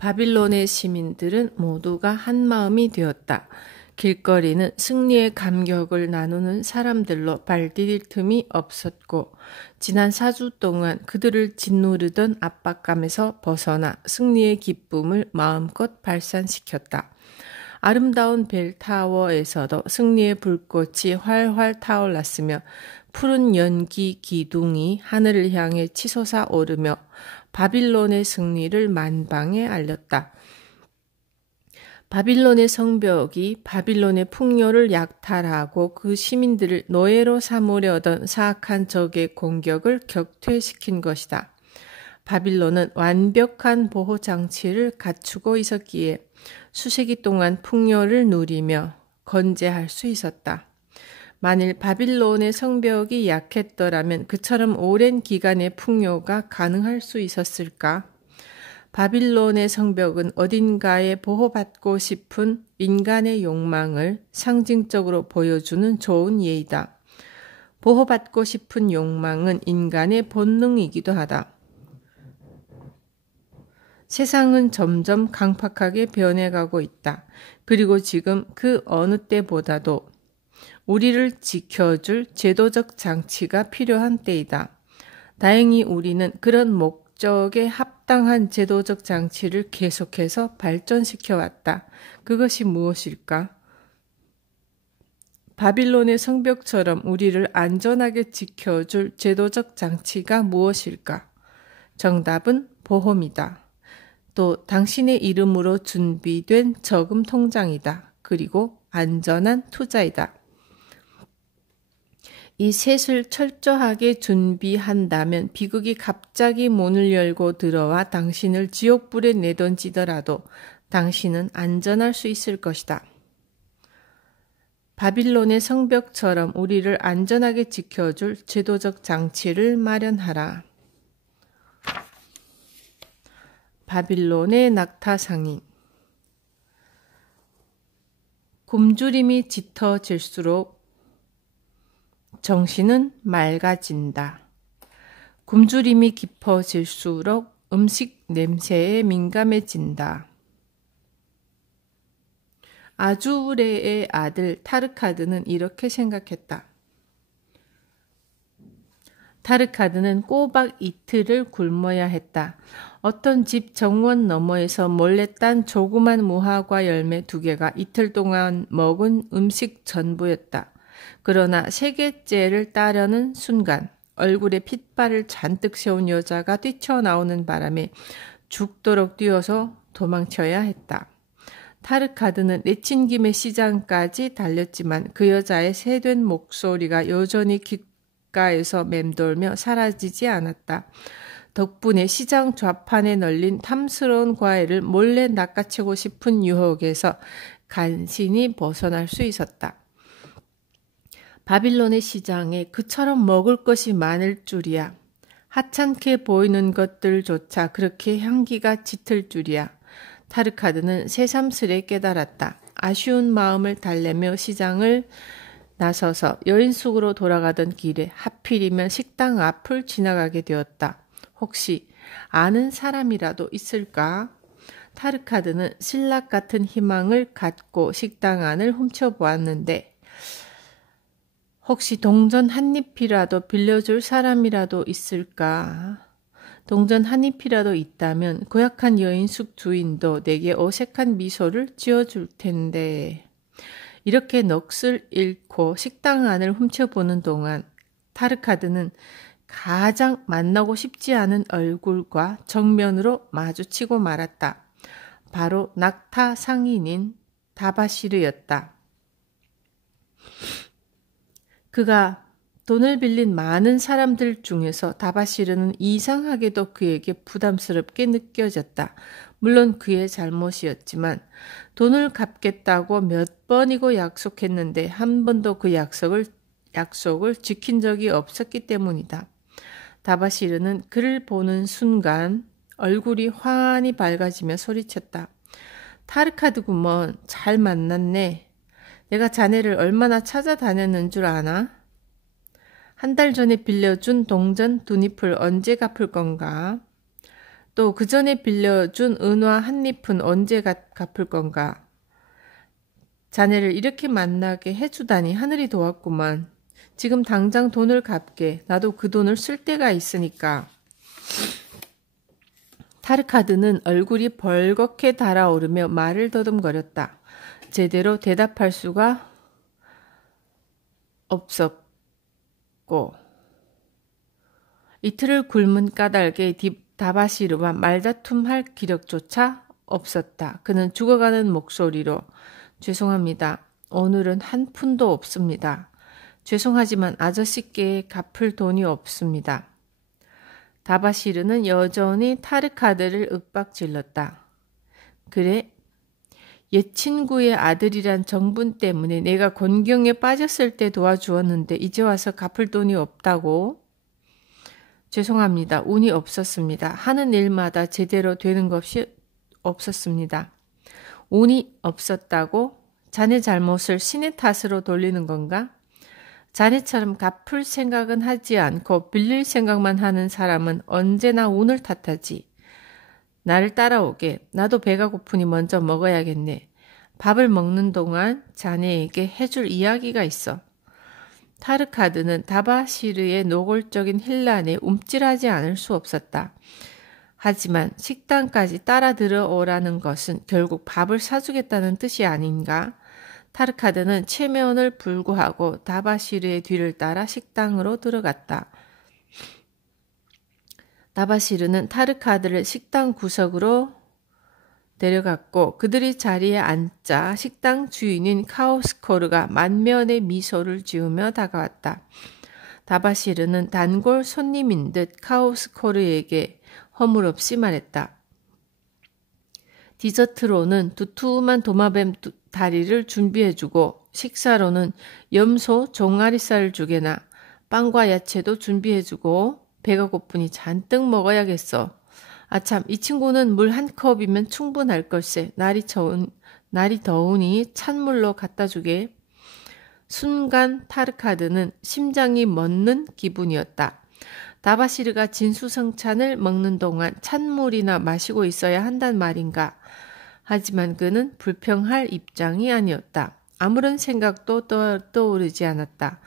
바빌론의 시민들은 모두가 한마음이 되었다. 길거리는 승리의 감격을 나누는 사람들로 발디딜 틈이 없었고 지난 4주 동안 그들을 짓누르던 압박감에서 벗어나 승리의 기쁨을 마음껏 발산시켰다. 아름다운 벨타워에서도 승리의 불꽃이 활활 타올랐으며 푸른 연기 기둥이 하늘을 향해 치솟아 오르며 바빌론의 승리를 만방에 알렸다. 바빌론의 성벽이 바빌론의 풍요를 약탈하고 그 시민들을 노예로 삼으려던 사악한 적의 공격을 격퇴시킨 것이다. 바빌론은 완벽한 보호장치를 갖추고 있었기에 수세기 동안 풍요를 누리며 건재할 수 있었다. 만일 바빌론의 성벽이 약했더라면 그처럼 오랜 기간의 풍요가 가능할 수 있었을까? 바빌론의 성벽은 어딘가에 보호받고 싶은 인간의 욕망을 상징적으로 보여주는 좋은 예이다. 보호받고 싶은 욕망은 인간의 본능이기도 하다. 세상은 점점 강팍하게 변해가고 있다. 그리고 지금 그 어느 때보다도 우리를 지켜줄 제도적 장치가 필요한 때이다. 다행히 우리는 그런 목적에 합당한 제도적 장치를 계속해서 발전시켜왔다. 그것이 무엇일까? 바빌론의 성벽처럼 우리를 안전하게 지켜줄 제도적 장치가 무엇일까? 정답은 보험이다. 또 당신의 이름으로 준비된 저금 통장이다. 그리고 안전한 투자이다. 이 셋을 철저하게 준비한다면 비극이 갑자기 문을 열고 들어와 당신을 지옥불에 내던지더라도 당신은 안전할 수 있을 것이다. 바빌론의 성벽처럼 우리를 안전하게 지켜줄 제도적 장치를 마련하라. 바빌론의 낙타상인. 굶주림이 짙어질수록 정신은 맑아진다. 굶주림이 깊어질수록 음식 냄새에 민감해진다. 아주레의 아들 타르카드는 이렇게 생각했다. 타르카드는 꼬박 이틀을 굶어야 했다. 어떤 집 정원 너머에서 몰래 딴 조그만 무화과 열매 2개가 이틀 동안 먹은 음식 전부였다. 그러나 3개째를 따려는 순간 얼굴에 핏발을 잔뜩 세운 여자가 뛰쳐나오는 바람에 죽도록 뛰어서 도망쳐야 했다. 타르카드는 내친김에 시장까지 달렸지만 그 여자의 새된 목소리가 여전히 귓가에서 맴돌며 사라지지 않았다. 덕분에 시장 좌판에 널린 탐스러운 과일을 몰래 낚아채고 싶은 유혹에서 간신히 벗어날 수 있었다. 바빌론의 시장에 그처럼 먹을 것이 많을 줄이야. 하찮게 보이는 것들조차 그렇게 향기가 짙을 줄이야. 타르카드는 새삼스레 깨달았다. 아쉬운 마음을 달래며 시장을 나서서 여인숙으로 돌아가던 길에 하필이면 식당 앞을 지나가게 되었다. 혹시 아는 사람이라도 있을까? 타르카드는 신락 같은 희망을 갖고 식당 안을 훔쳐보았는데 혹시 동전 한 잎이라도 빌려줄 사람이라도 있을까? 동전 한 잎이라도 있다면 고약한 여인숙 주인도 내게 어색한 미소를 지어줄 텐데. 이렇게 넋을 잃고 식당 안을 훔쳐보는 동안 타르카드는 가장 만나고 싶지 않은 얼굴과 정면으로 마주치고 말았다. 바로 낙타 상인인 다바시르였다. 그가 돈을 빌린 많은 사람들 중에서 다바시르는 이상하게도 그에게 부담스럽게 느껴졌다. 물론 그의 잘못이었지만 돈을 갚겠다고 몇 번이고 약속했는데 한 번도 그 약속을 지킨 적이 없었기 때문이다. 다바시르는 그를 보는 순간 얼굴이 환히 밝아지며 소리쳤다. 타르카드구먼, 잘 만났네. 내가 자네를 얼마나 찾아다녔는 줄 아나? 한 달 전에 빌려준 동전 2잎을 언제 갚을 건가? 또 그 전에 빌려준 은화 한 잎은 언제 갚을 건가? 자네를 이렇게 만나게 해주다니 하늘이 도왔구만. 지금 당장 돈을 갚게. 나도 그 돈을 쓸 때가 있으니까. 타르카드는 얼굴이 벌겋게 달아오르며 말을 더듬거렸다. 제대로 대답할 수가 없었고 이틀을 굶은 까닭에 다바시르와 말다툼할 기력조차 없었다. 그는 죽어가는 목소리로 죄송합니다. 오늘은 한 푼도 없습니다. 죄송하지만 아저씨께 갚을 돈이 없습니다. 다바시르는 여전히 타르카드를 윽박질렀다. 그래? 옛 친구의 아들이란 정분 때문에 내가 곤경에 빠졌을 때 도와주었는데 이제 와서 갚을 돈이 없다고? 죄송합니다. 운이 없었습니다. 하는 일마다 제대로 되는 것이 없었습니다. 운이 없었다고? 자네 잘못을 신의 탓으로 돌리는 건가? 자네처럼 갚을 생각은 하지 않고 빌릴 생각만 하는 사람은 언제나 운을 탓하지. 나를 따라오게. 나도 배가 고프니 먼저 먹어야겠네. 밥을 먹는 동안 자네에게 해줄 이야기가 있어. 타르카드는 다바시르의 노골적인 힐난에 움찔하지 않을 수 없었다. 하지만 식당까지 따라 들어오라는 것은 결국 밥을 사주겠다는 뜻이 아닌가? 타르카드는 체면을 불구하고 다바시르의 뒤를 따라 식당으로 들어갔다. 다바시르는 타르카드를 식당 구석으로 데려갔고 그들이 자리에 앉자 식당 주인인 카오스코르가 만면의 미소를 지으며 다가왔다. 다바시르는 단골 손님인 듯 카오스코르에게 허물없이 말했다. 디저트로는 두툼한 도마뱀 다리를 준비해주고 식사로는 염소 종아리살을 주게나 빵과 야채도 준비해주고 배가 고프니 잔뜩 먹어야겠어. 아참 이 친구는 물 한 컵이면 충분할 걸세. 날이 더우니 찬물로 갖다 주게. 순간 타르카드는 심장이 멎는 기분이었다. 다바시르가 진수성찬을 먹는 동안 찬물이나 마시고 있어야 한단 말인가. 하지만 그는 불평할 입장이 아니었다. 아무런 생각도 떠오르지 않았다.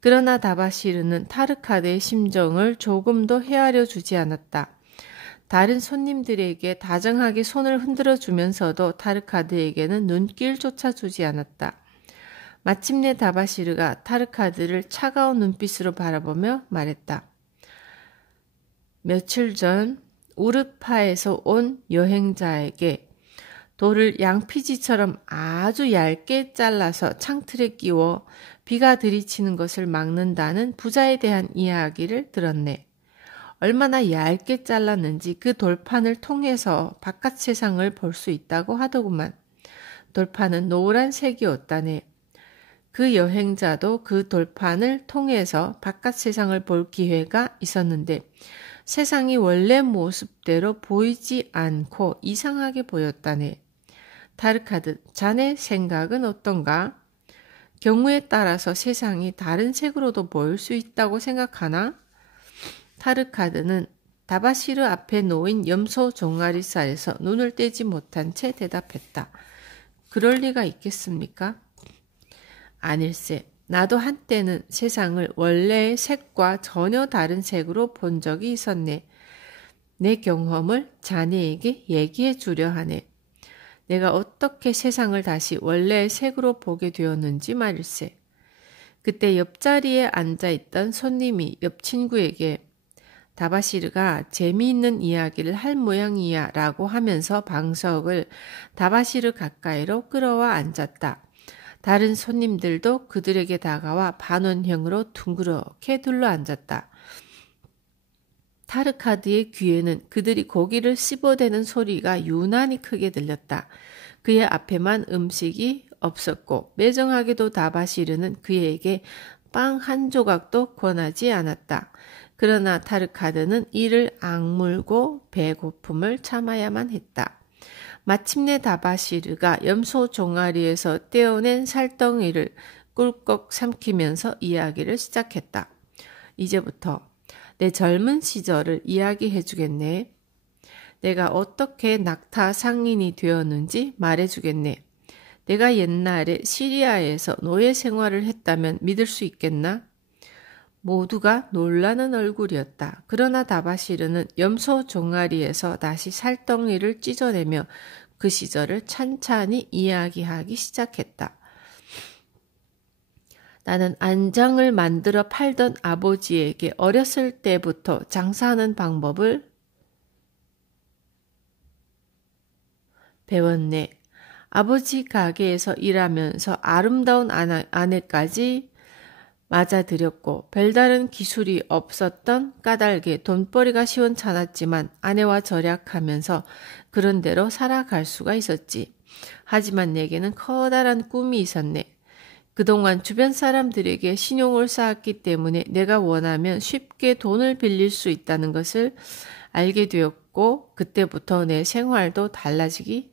그러나 다바시르는 타르카드의 심정을 조금도 헤아려 주지 않았다. 다른 손님들에게 다정하게 손을 흔들어 주면서도 타르카드에게는 눈길조차 주지 않았다. 마침내 다바시르가 타르카드를 차가운 눈빛으로 바라보며 말했다. 며칠 전 우르파에서 온 여행자에게 돌을 양피지처럼 아주 얇게 잘라서 창틀에 끼워 비가 들이치는 것을 막는다는 부자에 대한 이야기를 들었네. 얼마나 얇게 잘랐는지 그 돌판을 통해서 바깥 세상을 볼 수 있다고 하더구만. 돌판은 노란색이었다네. 그 여행자도 그 돌판을 통해서 바깥 세상을 볼 기회가 있었는데 세상이 원래 모습대로 보이지 않고 이상하게 보였다네. 타르카드, 자네 생각은 어떤가? 경우에 따라서 세상이 다른 색으로도 보일 수 있다고 생각하나? 타르카드는 다바시르 앞에 놓인 염소 종아리살에서 눈을 떼지 못한 채 대답했다. 그럴 리가 있겠습니까? 아닐세. 나도 한때는 세상을 원래의 색과 전혀 다른 색으로 본 적이 있었네. 내 경험을 자네에게 얘기해 주려 하네. 내가 어떻게 세상을 다시 원래의 색으로 보게 되었는지 말일세. 그때 옆자리에 앉아있던 손님이 옆 친구에게 다바시르가 재미있는 이야기를 할 모양이야 라고 하면서 방석을 다바시르 가까이로 끌어와 앉았다. 다른 손님들도 그들에게 다가와 반원형으로 둥그렇게 둘러앉았다. 타르카드의 귀에는 그들이 고기를 씹어대는 소리가 유난히 크게 들렸다. 그의 앞에만 음식이 없었고 매정하게도 다바시르는 그에게 빵 한 조각도 권하지 않았다. 그러나 타르카드는 이를 악물고 배고픔을 참아야만 했다. 마침내 다바시르가 염소 종아리에서 떼어낸 살덩이를 꿀꺽 삼키면서 이야기를 시작했다. 이제부터 내 젊은 시절을 이야기해 주겠네. 내가 어떻게 낙타 상인이 되었는지 말해주겠네. 내가 옛날에 시리아에서 노예 생활을 했다면 믿을 수 있겠나? 모두가 놀라는 얼굴이었다. 그러나 다바시르는 염소 종아리에서 다시 살덩이를 찢어내며 그 시절을 찬찬히 이야기하기 시작했다. 나는 안장을 만들어 팔던 아버지에게 어렸을 때부터 장사하는 방법을 배웠네. 아버지 가게에서 일하면서 아름다운 아내까지 맞아들였고 별다른 기술이 없었던 까닭에 돈벌이가 시원찮았지만 아내와 절약하면서 그런대로 살아갈 수가 있었지. 하지만 내게는 커다란 꿈이 있었네. 그동안 주변 사람들에게 신용을 쌓았기 때문에 내가 원하면 쉽게 돈을 빌릴 수 있다는 것을 알게 되었고 그때부터 내 생활도 달라지기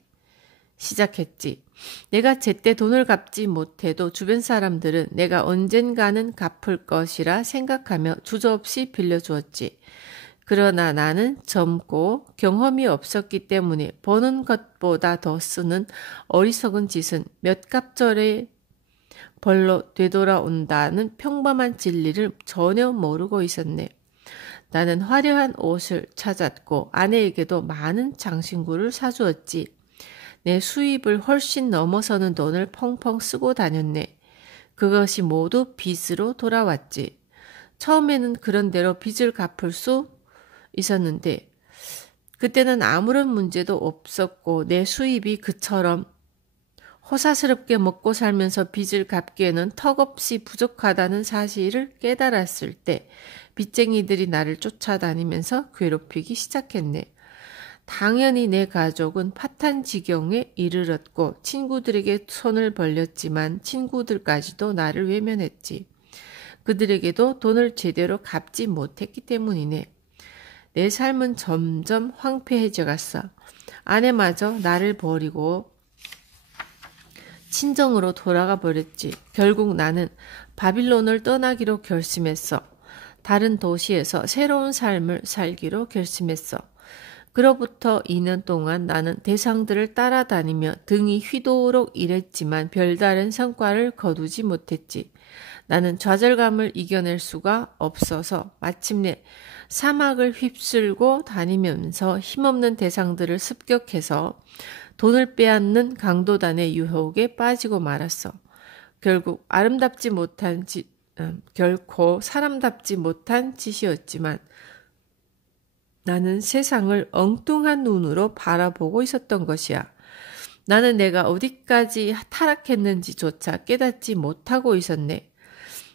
시작했지. 내가 제때 돈을 갚지 못해도 주변 사람들은 내가 언젠가는 갚을 것이라 생각하며 주저없이 빌려주었지. 그러나 나는 젊고 경험이 없었기 때문에 버는 것보다 더 쓰는 어리석은 짓은 몇 갑절에 벌로 되돌아온다는 평범한 진리를 전혀 모르고 있었네. 나는 화려한 옷을 찾았고 아내에게도 많은 장신구를 사주었지. 내 수입을 훨씬 넘어서는 돈을 펑펑 쓰고 다녔네. 그것이 모두 빚으로 돌아왔지. 처음에는 그런대로 빚을 갚을 수 있었는데 그때는 아무런 문제도 없었고 내 수입이 그처럼 호사스럽게 먹고 살면서 빚을 갚기에는 턱없이 부족하다는 사실을 깨달았을 때 빚쟁이들이 나를 쫓아다니면서 괴롭히기 시작했네. 당연히 내 가족은 파탄 지경에 이르렀고 친구들에게 손을 벌렸지만 친구들까지도 나를 외면했지. 그들에게도 돈을 제대로 갚지 못했기 때문이네. 내 삶은 점점 황폐해져 갔어. 아내마저 나를 버리고 친정으로 돌아가 버렸지. 결국 나는 바빌론을 떠나기로 결심했어. 다른 도시에서 새로운 삶을 살기로 결심했어. 그로부터 2년 동안 나는 대상들을 따라다니며 등이 휘도록 일했지만 별다른 성과를 거두지 못했지. 나는 좌절감을 이겨낼 수가 없어서 마침내 사막을 휩쓸고 다니면서 힘없는 대상들을 습격해서 돈을 빼앗는 강도단의 유혹에 빠지고 말았어. 결국 결코 사람답지 못한 짓이었지만 나는 세상을 엉뚱한 눈으로 바라보고 있었던 것이야. 나는 내가 어디까지 타락했는지조차 깨닫지 못하고 있었네.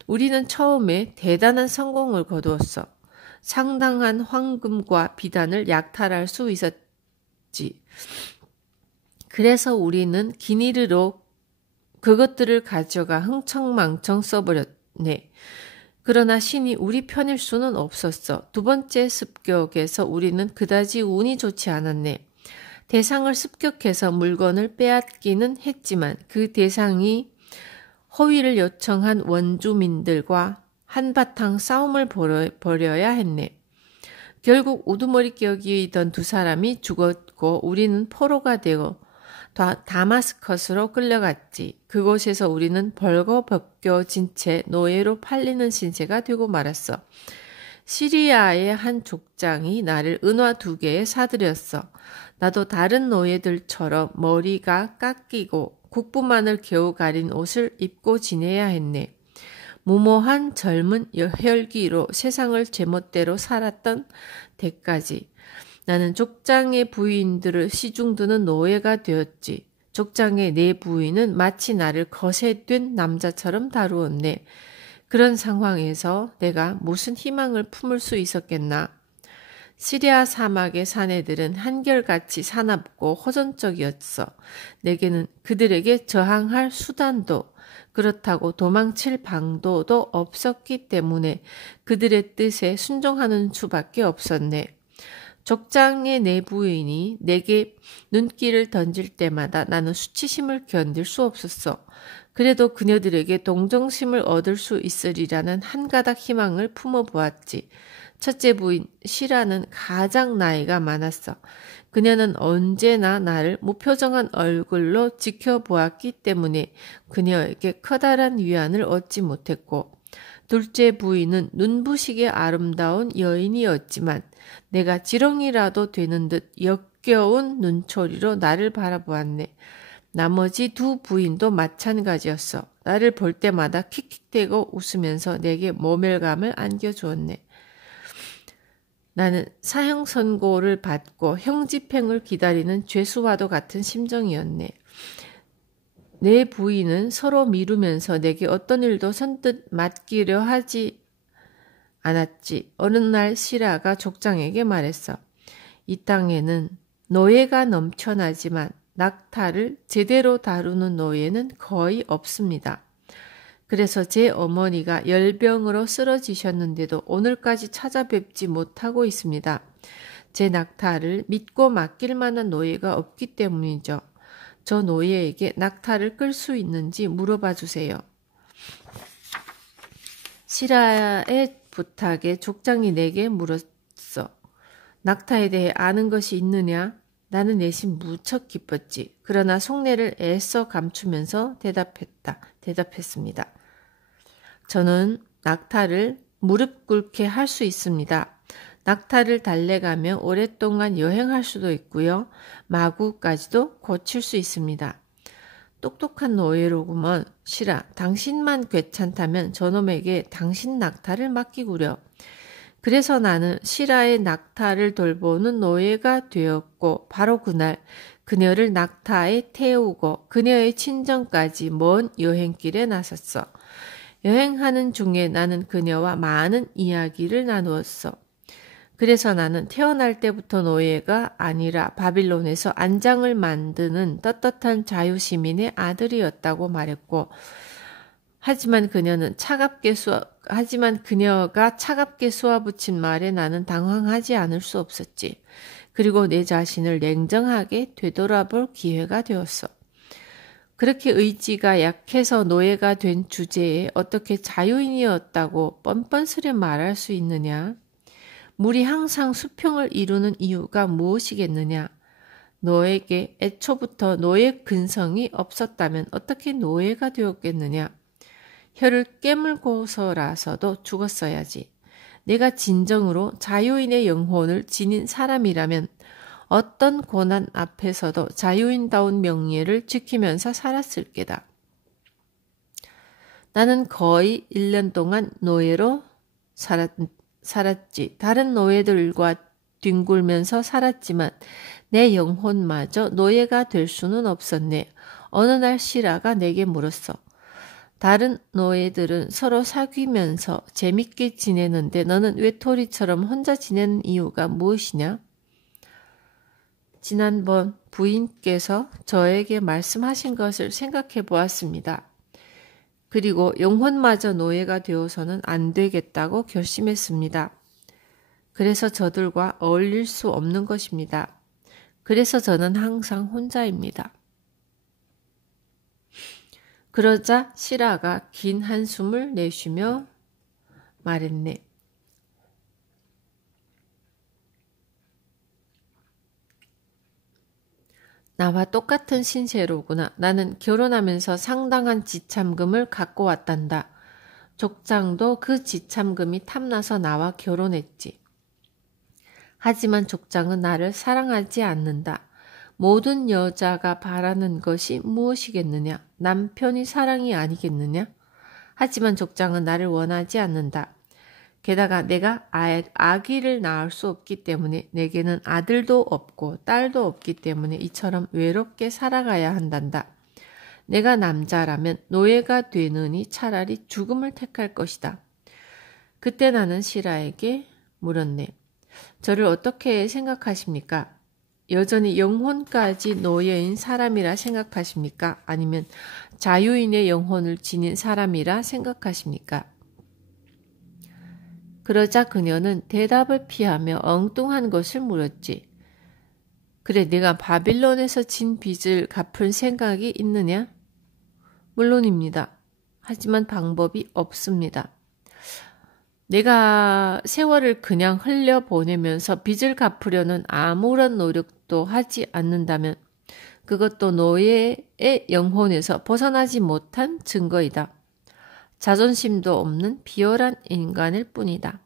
우리는 처음에 대단한 성공을 거두었어. 상당한 황금과 비단을 약탈할 수 있었지. 그래서 우리는 기니르로 그것들을 가져가 흥청망청 써버렸네. 그러나 신이 우리 편일 수는 없었어. 두 번째 습격에서 우리는 그다지 운이 좋지 않았네. 대상을 습격해서 물건을 빼앗기는 했지만 그 대상이 허위를 요청한 원주민들과 한바탕 싸움을 벌여야 했네. 결국 우두머리 격이던 두 사람이 죽었고 우리는 포로가 되어 다마스커스로 끌려갔지. 그곳에서 우리는 벌거벗겨진 채 노예로 팔리는 신세가 되고 말았어. 시리아의 한 족장이 나를 은화 2개에 사들였어. 나도 다른 노예들처럼 머리가 깎이고 국부만을 겨우 가린 옷을 입고 지내야 했네. 무모한 젊은 혈기로 세상을 제멋대로 살았던 때까지 나는 족장의 부인들을 시중드는 노예가 되었지. 족장의 내 부인은 마치 나를 거세된 남자처럼 다루었네. 그런 상황에서 내가 무슨 희망을 품을 수 있었겠나. 시리아 사막의 사내들은 한결같이 사납고 호전적이었어. 내게는 그들에게 저항할 수단도 그렇다고 도망칠 방도도 없었기 때문에 그들의 뜻에 순종하는 수밖에 없었네. 족장의 내 부인이 내게 눈길을 던질 때마다 나는 수치심을 견딜 수 없었어. 그래도 그녀들에게 동정심을 얻을 수 있으리라는 한 가닥 희망을 품어보았지. 첫째 부인 시라는 가장 나이가 많았어. 그녀는 언제나 나를 무표정한 얼굴로 지켜보았기 때문에 그녀에게 커다란 위안을 얻지 못했고, 둘째 부인은 눈부시게 아름다운 여인이었지만 내가 지렁이라도 되는 듯 역겨운 눈초리로 나를 바라보았네. 나머지 두 부인도 마찬가지였어. 나를 볼 때마다 킥킥대고 웃으면서 내게 모멸감을 안겨주었네. 나는 사형 선고를 받고 형집행을 기다리는 죄수와도 같은 심정이었네. 내 부인은 서로 미루면서 내게 어떤 일도 선뜻 맡기려 하지 않았지. 어느 날 시라가 족장에게 말했어. 이 땅에는 노예가 넘쳐나지만 낙타를 제대로 다루는 노예는 거의 없습니다. 그래서 제 어머니가 열병으로 쓰러지셨는데도 오늘까지 찾아뵙지 못하고 있습니다. 제 낙타를 믿고 맡길 만한 노예가 없기 때문이죠. 저 노예에게 낙타를 끌 수 있는지 물어봐 주세요. 시라의 부탁에 족장이 내게 물었어. 낙타에 대해 아는 것이 있느냐? 나는 내심 무척 기뻤지. 그러나 속내를 애써 감추면서 대답했습니다. 저는 낙타를 무릎 꿇게 할 수 있습니다. 낙타를 달래가며 오랫동안 여행할 수도 있고요. 마구까지도 고칠 수 있습니다. 똑똑한 노예로구먼. 시라, 당신만 괜찮다면 저놈에게 당신 낙타를 맡기구려. 그래서 나는 시라의 낙타를 돌보는 노예가 되었고 바로 그날 그녀를 낙타에 태우고 그녀의 친정까지 먼 여행길에 나섰어. 여행하는 중에 나는 그녀와 많은 이야기를 나누었어. 그래서 나는 태어날 때부터 노예가 아니라 바빌론에서 안장을 만드는 떳떳한 자유시민의 아들이었다고 말했고, 하지만 그녀가 차갑게 쏘아붙인 말에 나는 당황하지 않을 수 없었지. 그리고 내 자신을 냉정하게 되돌아볼 기회가 되었어. 그렇게 의지가 약해서 노예가 된 주제에 어떻게 자유인이었다고 뻔뻔스레 말할 수 있느냐? 물이 항상 수평을 이루는 이유가 무엇이겠느냐? 너에게 애초부터 노예 근성이 없었다면 어떻게 노예가 되었겠느냐? 혀를 깨물고서라서도 죽었어야지. 내가 진정으로 자유인의 영혼을 지닌 사람이라면 어떤 고난 앞에서도 자유인다운 명예를 지키면서 살았을 게다. 나는 거의 1년 동안 노예로 살았지. 다른 노예들과 뒹굴면서 살았지만 내 영혼마저 노예가 될 수는 없었네. 어느 날 시라가 내게 물었어. 다른 노예들은 서로 사귀면서 재밌게 지내는데 너는 외톨이처럼 혼자 지내는 이유가 무엇이냐? 지난번 부인께서 저에게 말씀하신 것을 생각해 보았습니다. 그리고 영혼마저 노예가 되어서는 안 되겠다고 결심했습니다. 그래서 저들과 어울릴 수 없는 것입니다. 그래서 저는 항상 혼자입니다. 그러자 시라가 긴 한숨을 내쉬며 말했네. 나와 똑같은 신세로구나. 나는 결혼하면서 상당한 지참금을 갖고 왔단다. 족장도 그 지참금이 탐나서 나와 결혼했지. 하지만 족장은 나를 사랑하지 않는다. 모든 여자가 바라는 것이 무엇이겠느냐? 남편이 사랑이 아니겠느냐? 하지만 족장은 나를 원하지 않는다. 게다가 내가 아기를 낳을 수 없기 때문에 내게는 아들도 없고 딸도 없기 때문에 이처럼 외롭게 살아가야 한단다. 내가 남자라면 노예가 되느니 차라리 죽음을 택할 것이다. 그때 나는 시라에게 물었네. 저를 어떻게 생각하십니까? 여전히 영혼까지 노예인 사람이라 생각하십니까? 아니면 자유인의 영혼을 지닌 사람이라 생각하십니까? 그러자 그녀는 대답을 피하며 엉뚱한 것을 물었지. 그래, 내가 바빌론에서 진 빚을 갚을 생각이 있느냐? 물론입니다. 하지만 방법이 없습니다. 내가 세월을 그냥 흘려보내면서 빚을 갚으려는 아무런 노력도 하지 않는다면 그것도 노예의 영혼에서 벗어나지 못한 증거이다. 자존심도 없는 비열한 인간일 뿐이다.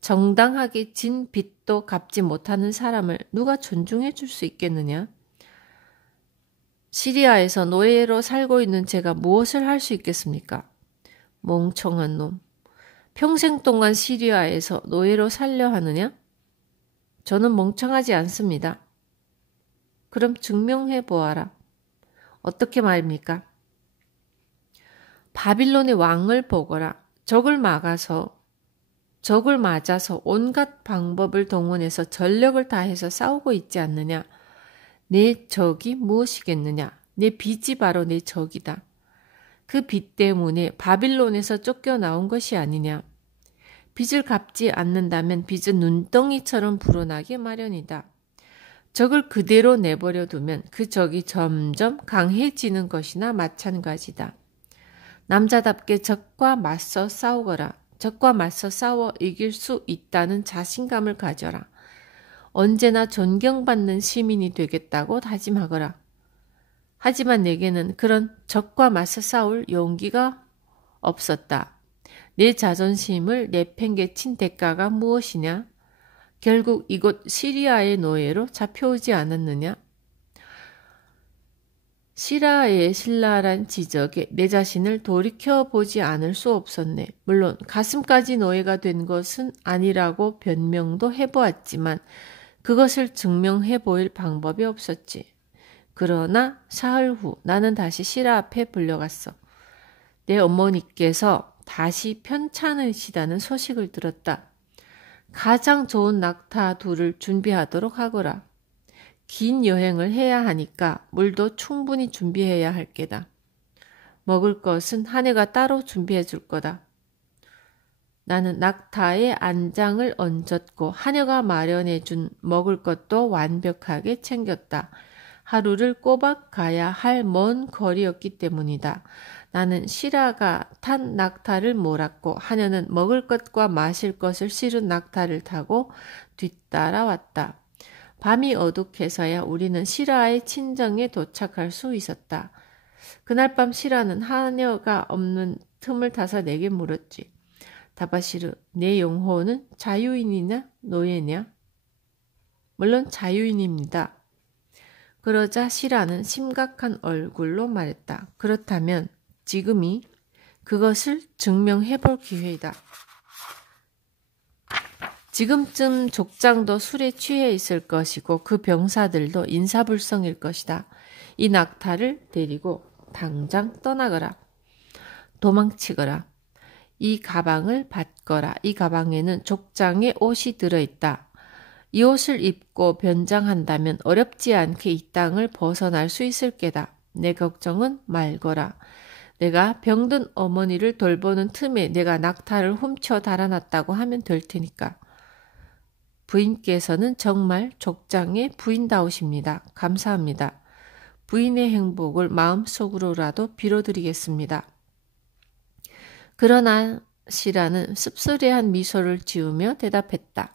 정당하게 진 빚도 갚지 못하는 사람을 누가 존중해 줄 수 있겠느냐? 시리아에서 노예로 살고 있는 제가 무엇을 할 수 있겠습니까? 멍청한 놈. 평생 동안 시리아에서 노예로 살려 하느냐? 저는 멍청하지 않습니다. 그럼 증명해 보아라. 어떻게 말입니까? 바빌론의 왕을 보거라. 적을 맞아서 온갖 방법을 동원해서 전력을 다해서 싸우고 있지 않느냐? 내 적이 무엇이겠느냐? 내 빚이 바로 내 적이다. 그 빚 때문에 바빌론에서 쫓겨나온 것이 아니냐. 빚을 갚지 않는다면 빚은 눈덩이처럼 불어나기 마련이다. 적을 그대로 내버려 두면 그 적이 점점 강해지는 것이나 마찬가지다. 남자답게 적과 맞서 싸우거라. 적과 맞서 싸워 이길 수 있다는 자신감을 가져라. 언제나 존경받는 시민이 되겠다고 다짐하거라. 하지만 내게는 그런 적과 맞서 싸울 용기가 없었다. 내 자존심을 내팽개친 대가가 무엇이냐? 결국 이곳 시리아의 노예로 잡혀오지 않았느냐? 시라의 신랄한 지적에 내 자신을 돌이켜보지 않을 수 없었네. 물론 가슴까지 노예가 된 것은 아니라고 변명도 해보았지만 그것을 증명해 보일 방법이 없었지. 그러나 사흘 후 나는 다시 시라 앞에 불려갔어. 내 어머니께서 다시 편찮으시다는 소식을 들었다. 가장 좋은 낙타 둘을 준비하도록 하거라. 긴 여행을 해야 하니까 물도 충분히 준비해야 할 게다. 먹을 것은 하네가 따로 준비해 줄 거다. 나는 낙타에 안장을 얹었고 하녀가 마련해 준 먹을 것도 완벽하게 챙겼다. 하루를 꼬박 가야 할 먼 거리였기 때문이다. 나는 시라가 탄 낙타를 몰았고 하녀는 먹을 것과 마실 것을 실은 낙타를 타고 뒤따라왔다. 밤이 어둑해서야 우리는 시라의 친정에 도착할 수 있었다. 그날 밤 시라는 하녀가 없는 틈을 타서 내게 물었지. 다바시르, 내 영혼은 자유인이냐 노예냐? 물론 자유인입니다. 그러자 시라는 심각한 얼굴로 말했다. 그렇다면 지금이 그것을 증명해 볼 기회이다. 지금쯤 족장도 술에 취해 있을 것이고 그 병사들도 인사불성일 것이다. 이 낙타를 데리고 당장 떠나거라. 도망치거라. 이 가방을 받거라. 이 가방에는 족장의 옷이 들어있다. 이 옷을 입고 변장한다면 어렵지 않게 이 땅을 벗어날 수 있을 게다. 내 걱정은 말거라. 내가 병든 어머니를 돌보는 틈에 내가 낙타를 훔쳐 달아났다고 하면 될 테니까. 부인께서는 정말 족장의 부인다우십니다. 감사합니다. 부인의 행복을 마음속으로라도 빌어드리겠습니다. 그러나 시라는 씁쓸해한 미소를 지으며 대답했다.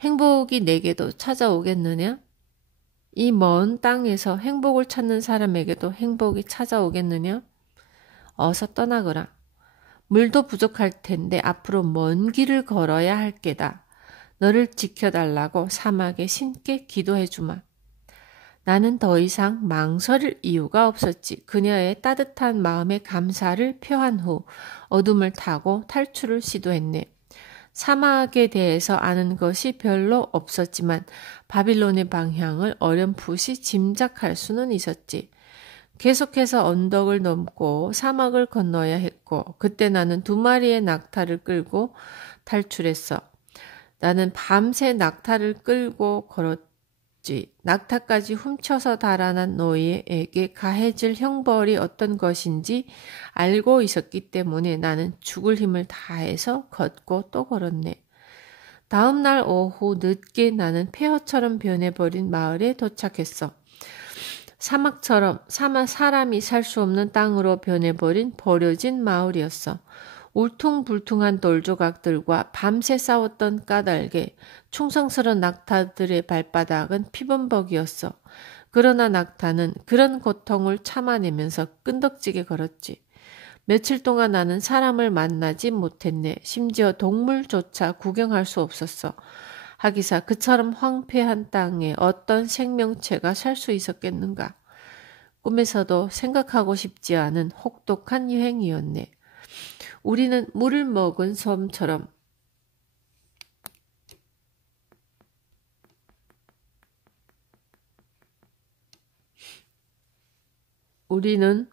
행복이 내게도 찾아오겠느냐? 이 먼 땅에서 행복을 찾는 사람에게도 행복이 찾아오겠느냐? 어서 떠나거라. 물도 부족할 텐데 앞으로 먼 길을 걸어야 할 게다. 너를 지켜달라고 사막의 신께 기도해주마. 나는 더 이상 망설일 이유가 없었지. 그녀의 따뜻한 마음에 감사를 표한 후 어둠을 타고 탈출을 시도했네. 사막에 대해서 아는 것이 별로 없었지만 바빌론의 방향을 어렴풋이 짐작할 수는 있었지. 계속해서 언덕을 넘고 사막을 건너야 했고 그때 나는 2마리의 낙타를 끌고 탈출했어. 나는 밤새 낙타를 끌고 걸었지. 낙타까지 훔쳐서 달아난 노예에게 가해질 형벌이 어떤 것인지 알고 있었기 때문에 나는 죽을 힘을 다해서 걷고 또 걸었네. 다음 날 오후 늦게 나는 폐허처럼 변해버린 마을에 도착했어. 사막처럼 사람이 살 수 없는 땅으로 변해버린 버려진 마을이었어. 울퉁불퉁한 돌조각들과 밤새 싸웠던 까닭에 충성스러운 낙타들의 발바닥은 피범벅이었어. 그러나 낙타는 그런 고통을 참아내면서 끈덕지게 걸었지. 며칠 동안 나는 사람을 만나지 못했네. 심지어 동물조차 구경할 수 없었어. 하기사 그처럼 황폐한 땅에 어떤 생명체가 살 수 있었겠는가. 꿈에서도 생각하고 싶지 않은 혹독한 여행이었네. 우리는 물을 먹은 솜처럼 우리는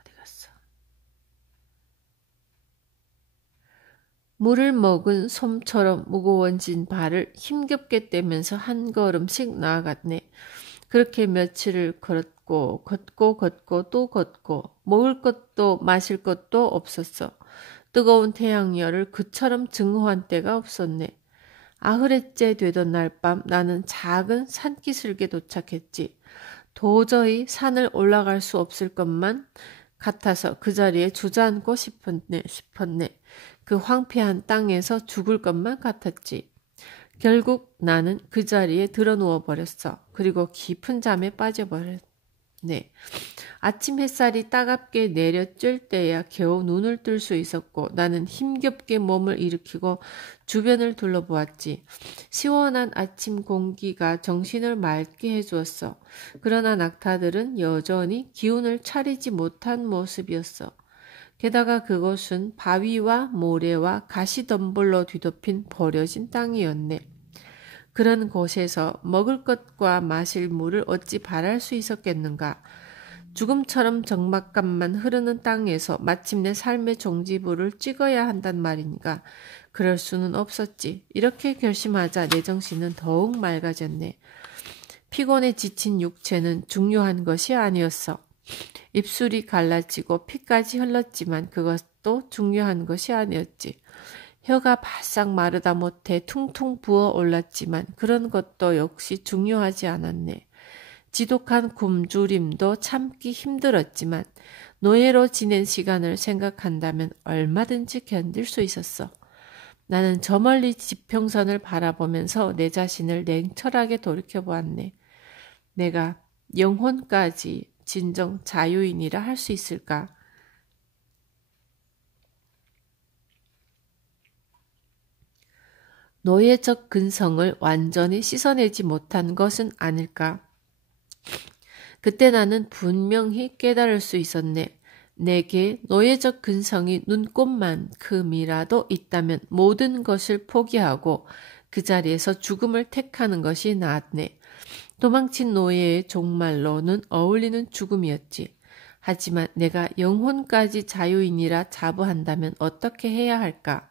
어디 갔어? 물을 먹은 솜처럼 무거워진 발을 힘겹게 떼면서 한 걸음씩 나아갔네. 그렇게 며칠을 걷고 또 걷고 먹을 것도 마실 것도 없었어. 뜨거운 태양열을 그처럼 증오한 때가 없었네. 아흐레째 되던 날 밤 나는 작은 산기슭에 도착했지. 도저히 산을 올라갈 수 없을 것만 같아서 그 자리에 주저앉고 싶었네. 그 황폐한 땅에서 죽을 것만 같았지. 결국 나는 그 자리에 드러누워 버렸어. 그리고 깊은 잠에 빠져버렸네. 아침 햇살이 따갑게 내려쬐 때야 겨우 눈을 뜰 수 있었고 나는 힘겹게 몸을 일으키고 주변을 둘러보았지. 시원한 아침 공기가 정신을 맑게 해주었어. 그러나 낙타들은 여전히 기운을 차리지 못한 모습이었어. 게다가 그곳은 바위와 모래와 가시덤불로 뒤덮인 버려진 땅이었네. 그런 곳에서 먹을 것과 마실 물을 어찌 바랄 수 있었겠는가. 죽음처럼 적막감만 흐르는 땅에서 마침내 삶의 종지부를 찍어야 한단 말인가. 그럴 수는 없었지. 이렇게 결심하자 내 정신은 더욱 맑아졌네. 피곤에 지친 육체는 중요한 것이 아니었어. 입술이 갈라지고 피까지 흘렀지만 그것도 중요한 것이 아니었지. 혀가 바싹 마르다 못해 퉁퉁 부어 올랐지만 그런 것도 역시 중요하지 않았네. 지독한 굶주림도 참기 힘들었지만 노예로 지낸 시간을 생각한다면 얼마든지 견딜 수 있었어. 나는 저 멀리 지평선을 바라보면서 내 자신을 냉철하게 돌이켜보았네. 내가 영혼까지 진정 자유인이라 할 수 있을까? 노예적 근성을 완전히 씻어내지 못한 것은 아닐까? 그때 나는 분명히 깨달을 수 있었네. 내게 노예적 근성이 눈꼽만큼이라도 있다면 모든 것을 포기하고 그 자리에서 죽음을 택하는 것이 나았네. 도망친 노예의 종말로는 어울리는 죽음이었지. 하지만 내가 영혼까지 자유인이라 자부한다면 어떻게 해야 할까?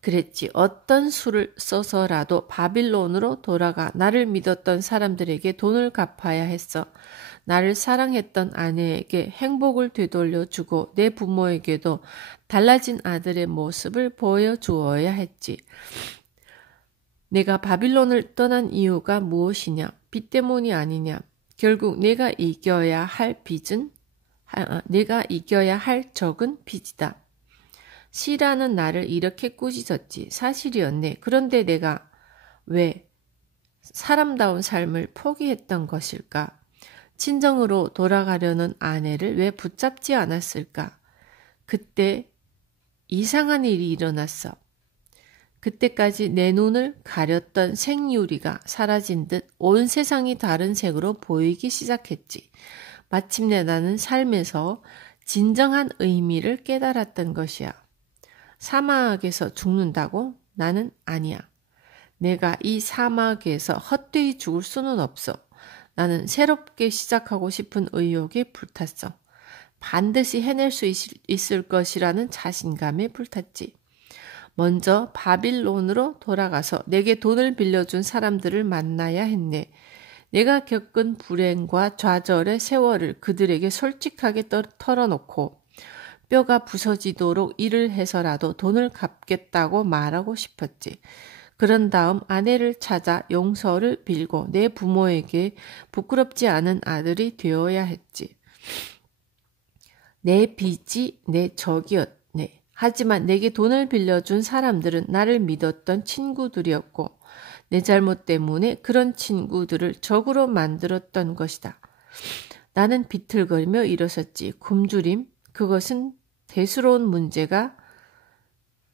그랬지. 어떤 수를 써서라도 바빌론으로 돌아가 나를 믿었던 사람들에게 돈을 갚아야 했어. 나를 사랑했던 아내에게 행복을 되돌려주고 내 부모에게도 달라진 아들의 모습을 보여주어야 했지. 내가 바빌론을 떠난 이유가 무엇이냐? 빚 때문이 아니냐? 결국 내가 이겨야 할 적은 빚이다. 시라는 나를 이렇게 꾸짖었지. 사실이었네. 그런데 내가 왜 사람다운 삶을 포기했던 것일까? 친정으로 돌아가려는 아내를 왜 붙잡지 않았을까? 그때 이상한 일이 일어났어. 그때까지 내 눈을 가렸던 생유리가 사라진 듯 온 세상이 다른 색으로 보이기 시작했지. 마침내 나는 삶에서 진정한 의미를 깨달았던 것이야. 사막에서 죽는다고? 나는 아니야. 내가 이 사막에서 헛되이 죽을 수는 없어. 나는 새롭게 시작하고 싶은 의욕에 불탔어. 반드시 해낼 수 있을 것이라는 자신감에 불탔지. 먼저 바빌론으로 돌아가서 내게 돈을 빌려준 사람들을 만나야 했네. 내가 겪은 불행과 좌절의 세월을 그들에게 솔직하게 털어놓고 뼈가 부서지도록 일을 해서라도 돈을 갚겠다고 말하고 싶었지. 그런 다음 아내를 찾아 용서를 빌고 내 부모에게 부끄럽지 않은 아들이 되어야 했지. 내 빚이 내 적이었네. 하지만 내게 돈을 빌려준 사람들은 나를 믿었던 친구들이었고 내 잘못 때문에 그런 친구들을 적으로 만들었던 것이다. 나는 비틀거리며 일어섰지. 굶주림, 그것은 대수로운 문제가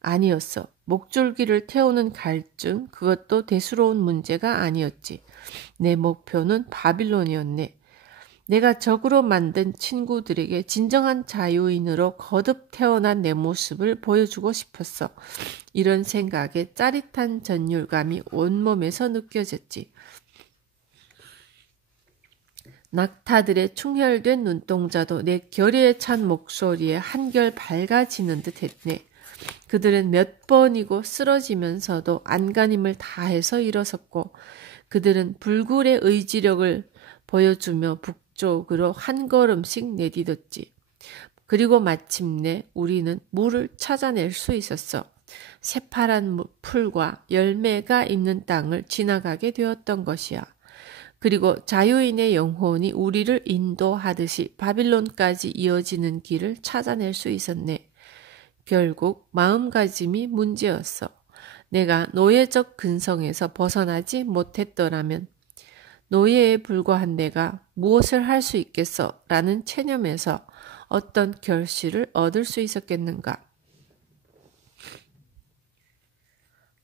아니었어. 목줄기를 태우는 갈증, 그것도 대수로운 문제가 아니었지. 내 목표는 바빌론이었네. 내가 적으로 만든 친구들에게 진정한 자유인으로 거듭 태어난 내 모습을 보여주고 싶었어. 이런 생각에 짜릿한 전율감이 온몸에서 느껴졌지. 낙타들의 충혈된 눈동자도 내 결의에 찬 목소리에 한결 밝아지는 듯 했네. 그들은 몇 번이고 쓰러지면서도 안간힘을 다해서 일어섰고 그들은 불굴의 의지력을 보여주며 북쪽으로 한 걸음씩 내디뎠지. 그리고 마침내 우리는 물을 찾아낼 수 있었어. 새파란 풀과 열매가 있는 땅을 지나가게 되었던 것이야. 그리고 자유인의 영혼이 우리를 인도하듯이 바빌론까지 이어지는 길을 찾아낼 수 있었네. 결국 마음가짐이 문제였어. 내가 노예적 근성에서 벗어나지 못했더라면 노예에 불과한 내가 무엇을 할 수 있겠어? 라는 체념에서 어떤 결실을 얻을 수 있었겠는가?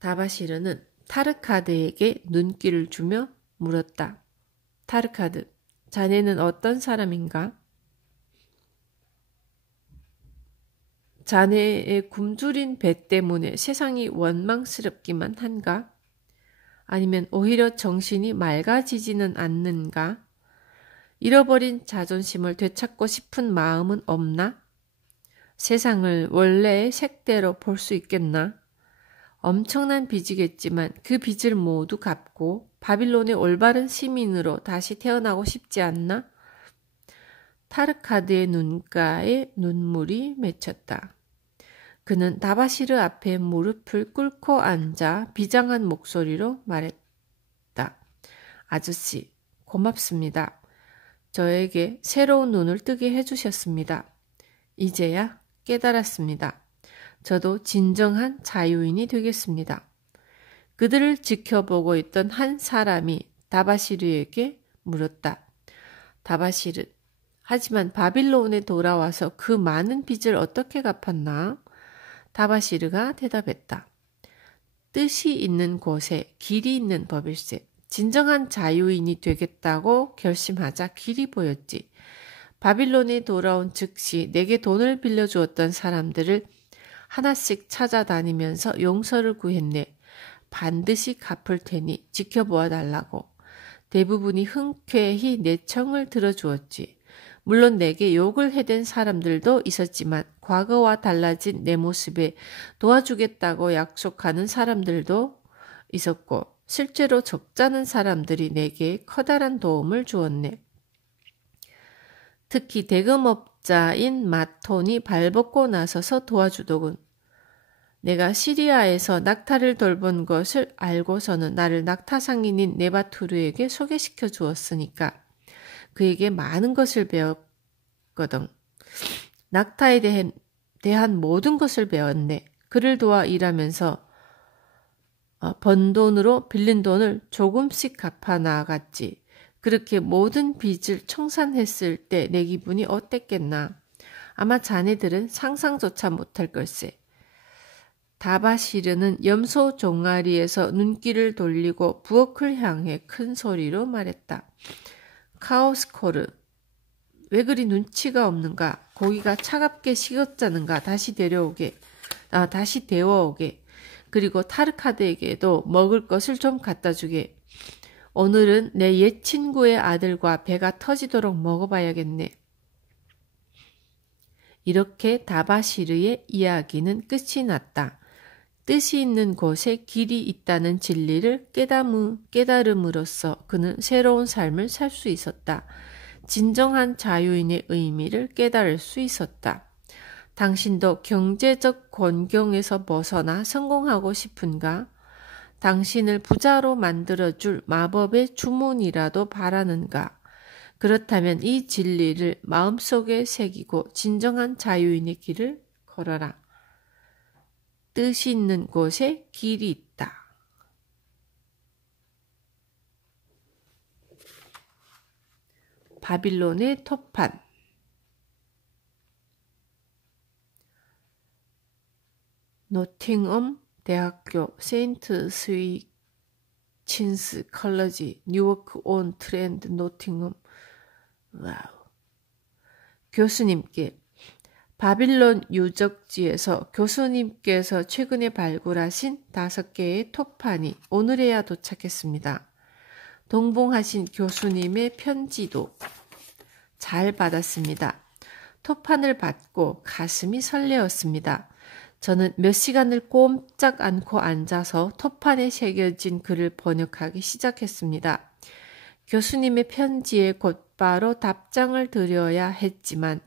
다바시르는 타르카드에게 눈길을 주며 물었다. 타르카드, 자네는 어떤 사람인가? 자네의 굶주린 배 때문에 세상이 원망스럽기만 한가? 아니면 오히려 정신이 맑아지지는 않는가? 잃어버린 자존심을 되찾고 싶은 마음은 없나? 세상을 원래의 색대로 볼 수 있겠나? 엄청난 빚이겠지만 그 빚을 모두 갚고 바빌론의 올바른 시민으로 다시 태어나고 싶지 않나? 타르카드의 눈가에 눈물이 맺혔다. 그는 다바시르 앞에 무릎을 꿇고 앉아 비장한 목소리로 말했다. 아저씨, 고맙습니다. 저에게 새로운 눈을 뜨게 해주셨습니다. 이제야 깨달았습니다. 저도 진정한 자유인이 되겠습니다. 그들을 지켜보고 있던 한 사람이 다바시르에게 물었다. 다바시르, 하지만 바빌론에 돌아와서 그 많은 빚을 어떻게 갚았나? 다바시르가 대답했다. 뜻이 있는 곳에 길이 있는 법일세. 진정한 자유인이 되겠다고 결심하자 길이 보였지. 바빌론에 돌아온 즉시 내게 돈을 빌려주었던 사람들을 하나씩 찾아다니면서 용서를 구했네. 반드시 갚을 테니 지켜보아 달라고. 대부분이 흔쾌히 내 청을 들어주었지. 물론 내게 욕을 해댄 사람들도 있었지만 과거와 달라진 내 모습에 도와주겠다고 약속하는 사람들도 있었고 실제로 적잖은 사람들이 내게 커다란 도움을 주었네. 특히 대금업자인 마톤이 발벗고 나서서 도와주더군. 내가 시리아에서 낙타를 돌본 것을 알고서는 나를 낙타 상인인 네바투르에게 소개시켜 주었으니까 그에게 많은 것을 배웠거든. 낙타에 대한 모든 것을 배웠네. 그를 도와 일하면서 번 돈으로 빌린 돈을 조금씩 갚아 나아갔지. 그렇게 모든 빚을 청산했을 때 내 기분이 어땠겠나. 아마 자네들은 상상조차 못할 걸세. 다바시르는 염소 종아리에서 눈길을 돌리고 부엌을 향해 큰 소리로 말했다. 카오스코르, 왜 그리 눈치가 없는가? 고기가 차갑게 식었자는가? 다시 데워오게. 그리고 타르카드에게도 먹을 것을 좀 갖다 주게. 오늘은 내 옛 친구의 아들과 배가 터지도록 먹어봐야겠네. 이렇게 다바시르의 이야기는 끝이 났다. 뜻이 있는 곳에 길이 있다는 진리를 깨달음으로써 그는 새로운 삶을 살 수 있었다. 진정한 자유인의 의미를 깨달을 수 있었다. 당신도 경제적 곤경에서 벗어나 성공하고 싶은가? 당신을 부자로 만들어줄 마법의 주문이라도 바라는가? 그렇다면 이 진리를 마음속에 새기고 진정한 자유인의 길을 걸어라. 뜻이 있는 곳에 길이 있다. 바빌론의 토판. 노팅엄 대학교 세인트 스위친스 컬러지 뉴워크 온 트렌드 노팅엄. 와우. 교수님께 바빌론 유적지에서 교수님께서 최근에 발굴하신 5개의 토판이 오늘에야 도착했습니다. 동봉하신 교수님의 편지도 잘 받았습니다. 토판을 받고 가슴이 설레었습니다. 저는 몇 시간을 꼼짝 않고 앉아서 토판에 새겨진 글을 번역하기 시작했습니다. 교수님의 편지에 곧바로 답장을 드려야 했지만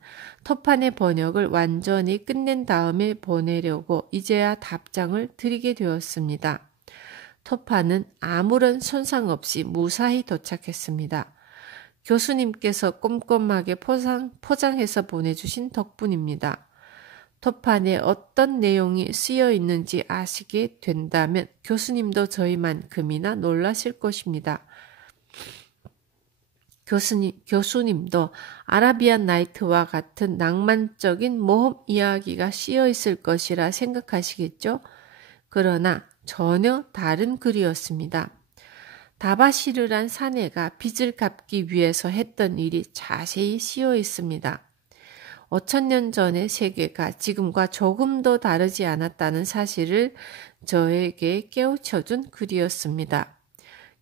토판의 번역을 완전히 끝낸 다음에 보내려고 이제야 답장을 드리게 되었습니다. 토판은 아무런 손상 없이 무사히 도착했습니다. 교수님께서 꼼꼼하게 포장해서 보내주신 덕분입니다. 토판에 어떤 내용이 쓰여 있는지 아시게 된다면 교수님도 저희만큼이나 놀라실 것입니다. 교수님도 아라비안 나이트와 같은 낭만적인 모험 이야기가 씌여 있을 것이라 생각하시겠죠? 그러나 전혀 다른 글이었습니다. 다바시르란 사내가 빚을 갚기 위해서 했던 일이 자세히 씌여 있습니다. 5,000년 전의 세계가 지금과 조금도 다르지 않았다는 사실을 저에게 깨우쳐준 글이었습니다.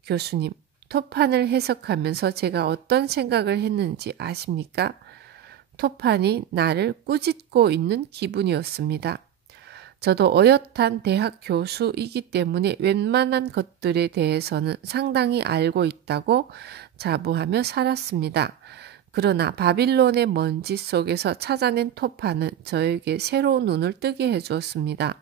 교수님, 토판을 해석하면서 제가 어떤 생각을 했는지 아십니까? 토판이 나를 꾸짖고 있는 기분이었습니다. 저도 어엿한 대학 교수이기 때문에 웬만한 것들에 대해서는 상당히 알고 있다고 자부하며 살았습니다. 그러나 바빌론의 먼지 속에서 찾아낸 토판은 저에게 새로운 눈을 뜨게 해주었습니다.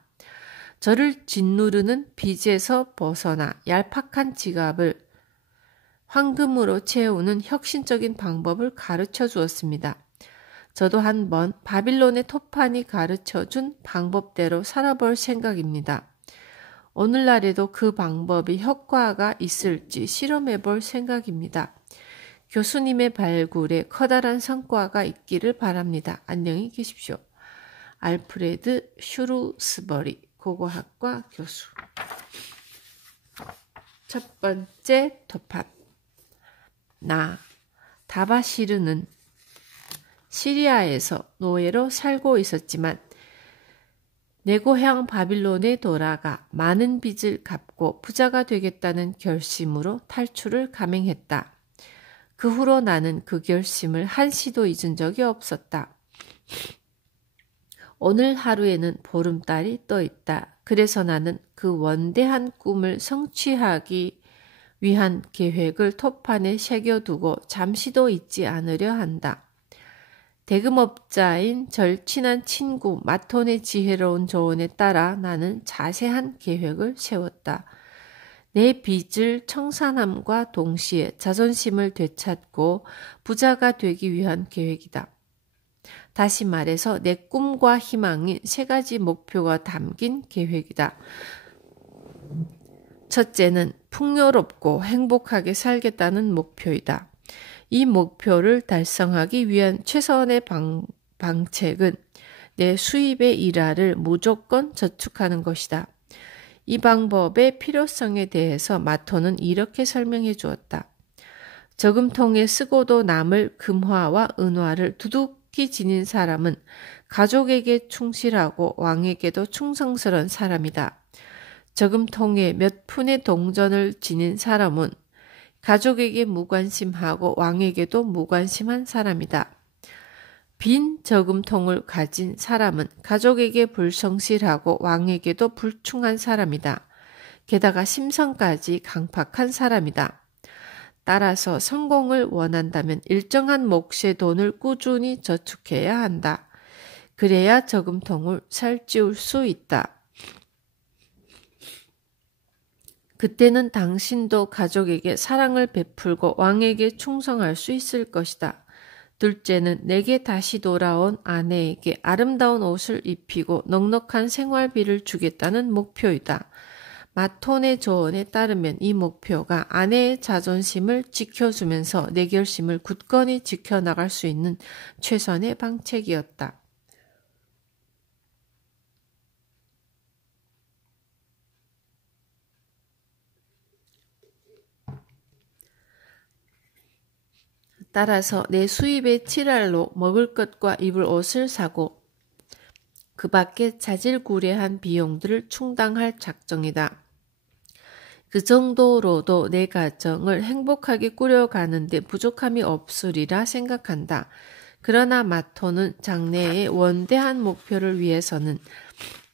저를 짓누르는 빚에서 벗어나 얄팍한 지갑을 황금으로 채우는 혁신적인 방법을 가르쳐 주었습니다. 저도 한번 바빌론의 토판이 가르쳐준 방법대로 살아볼 생각입니다. 오늘날에도 그 방법이 효과가 있을지 실험해 볼 생각입니다. 교수님의 발굴에 커다란 성과가 있기를 바랍니다. 안녕히 계십시오. 알프레드 슈루스버리 고고학과 교수. 첫 번째 토판. 다바시르는 시리아에서 노예로 살고 있었지만 내 고향 바빌론에 돌아가 많은 빚을 갚고 부자가 되겠다는 결심으로 탈출을 감행했다. 그 후로 나는 그 결심을 한시도 잊은 적이 없었다. 오늘 하루에는 보름달이 떠 있다. 그래서 나는 그 원대한 꿈을 성취하기 위한 계획을 토판에 새겨두고 잠시도 잊지 않으려 한다. 대금업자인 절친한 친구 마톤의 지혜로운 조언에 따라 나는 자세한 계획을 세웠다. 내 빚을 청산함과 동시에 자존심을 되찾고 부자가 되기 위한 계획이다. 다시 말해서 내 꿈과 희망인 3가지 목표가 담긴 계획이다. 첫째는 풍요롭고 행복하게 살겠다는 목표이다. 이 목표를 달성하기 위한 최선의 방책은 내 수입의 일화를 무조건 저축하는 것이다. 이 방법의 필요성에 대해서 마토는 이렇게 설명해 주었다. 저금통에 쓰고도 남을 금화와 은화를 두둑히 지닌 사람은 가족에게 충실하고 왕에게도 충성스러운 사람이다. 저금통에 몇 푼의 동전을 지닌 사람은 가족에게 무관심하고 왕에게도 무관심한 사람이다. 빈 저금통을 가진 사람은 가족에게 불성실하고 왕에게도 불충한 사람이다. 게다가 심성까지 강팍한 사람이다. 따라서 성공을 원한다면 일정한 몫의 돈을 꾸준히 저축해야 한다. 그래야 저금통을 살찌울 수 있다. 그때는 당신도 가족에게 사랑을 베풀고 왕에게 충성할 수 있을 것이다. 둘째는 내게 다시 돌아온 아내에게 아름다운 옷을 입히고 넉넉한 생활비를 주겠다는 목표이다. 마톤의 조언에 따르면 이 목표가 아내의 자존심을 지켜주면서 내 결심을 굳건히 지켜나갈 수 있는 최선의 방책이었다. 따라서 내 수입의 7할로 먹을 것과 입을 옷을 사고 그 밖에 자질구레한 비용들을 충당할 작정이다. 그 정도로도 내 가정을 행복하게 꾸려가는데 부족함이 없으리라 생각한다. 그러나 마토는 장래의 원대한 목표를 위해서는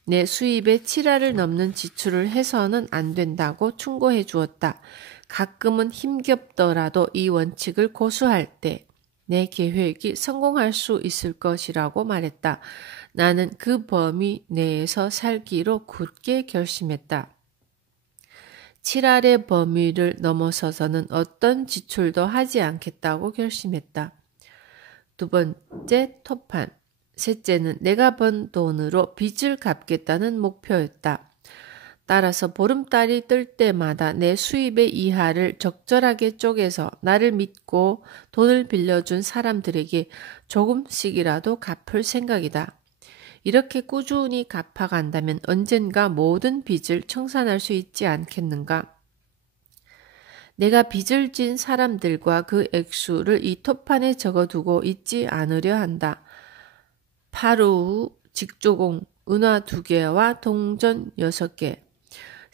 내 수입의 7할을 넘는 지출을 해서는 안 된다고 충고해 주었다. 가끔은 힘겹더라도 이 원칙을 고수할 때 내 계획이 성공할 수 있을 것이라고 말했다. 나는 그 범위 내에서 살기로 굳게 결심했다. 7할의 범위를 넘어서서는 어떤 지출도 하지 않겠다고 결심했다. 두 번째, 토판. 셋째는 내가 번 돈으로 빚을 갚겠다는 목표였다. 따라서 보름달이 뜰 때마다 내 수입의 이하를 적절하게 쪼개서 나를 믿고 돈을 빌려준 사람들에게 조금씩이라도 갚을 생각이다. 이렇게 꾸준히 갚아간다면 언젠가 모든 빚을 청산할 수 있지 않겠는가? 내가 빚을 진 사람들과 그 액수를 이 톱판에 적어두고 잊지 않으려 한다. 파루, 직조공, 은화 2개와 동전 6개,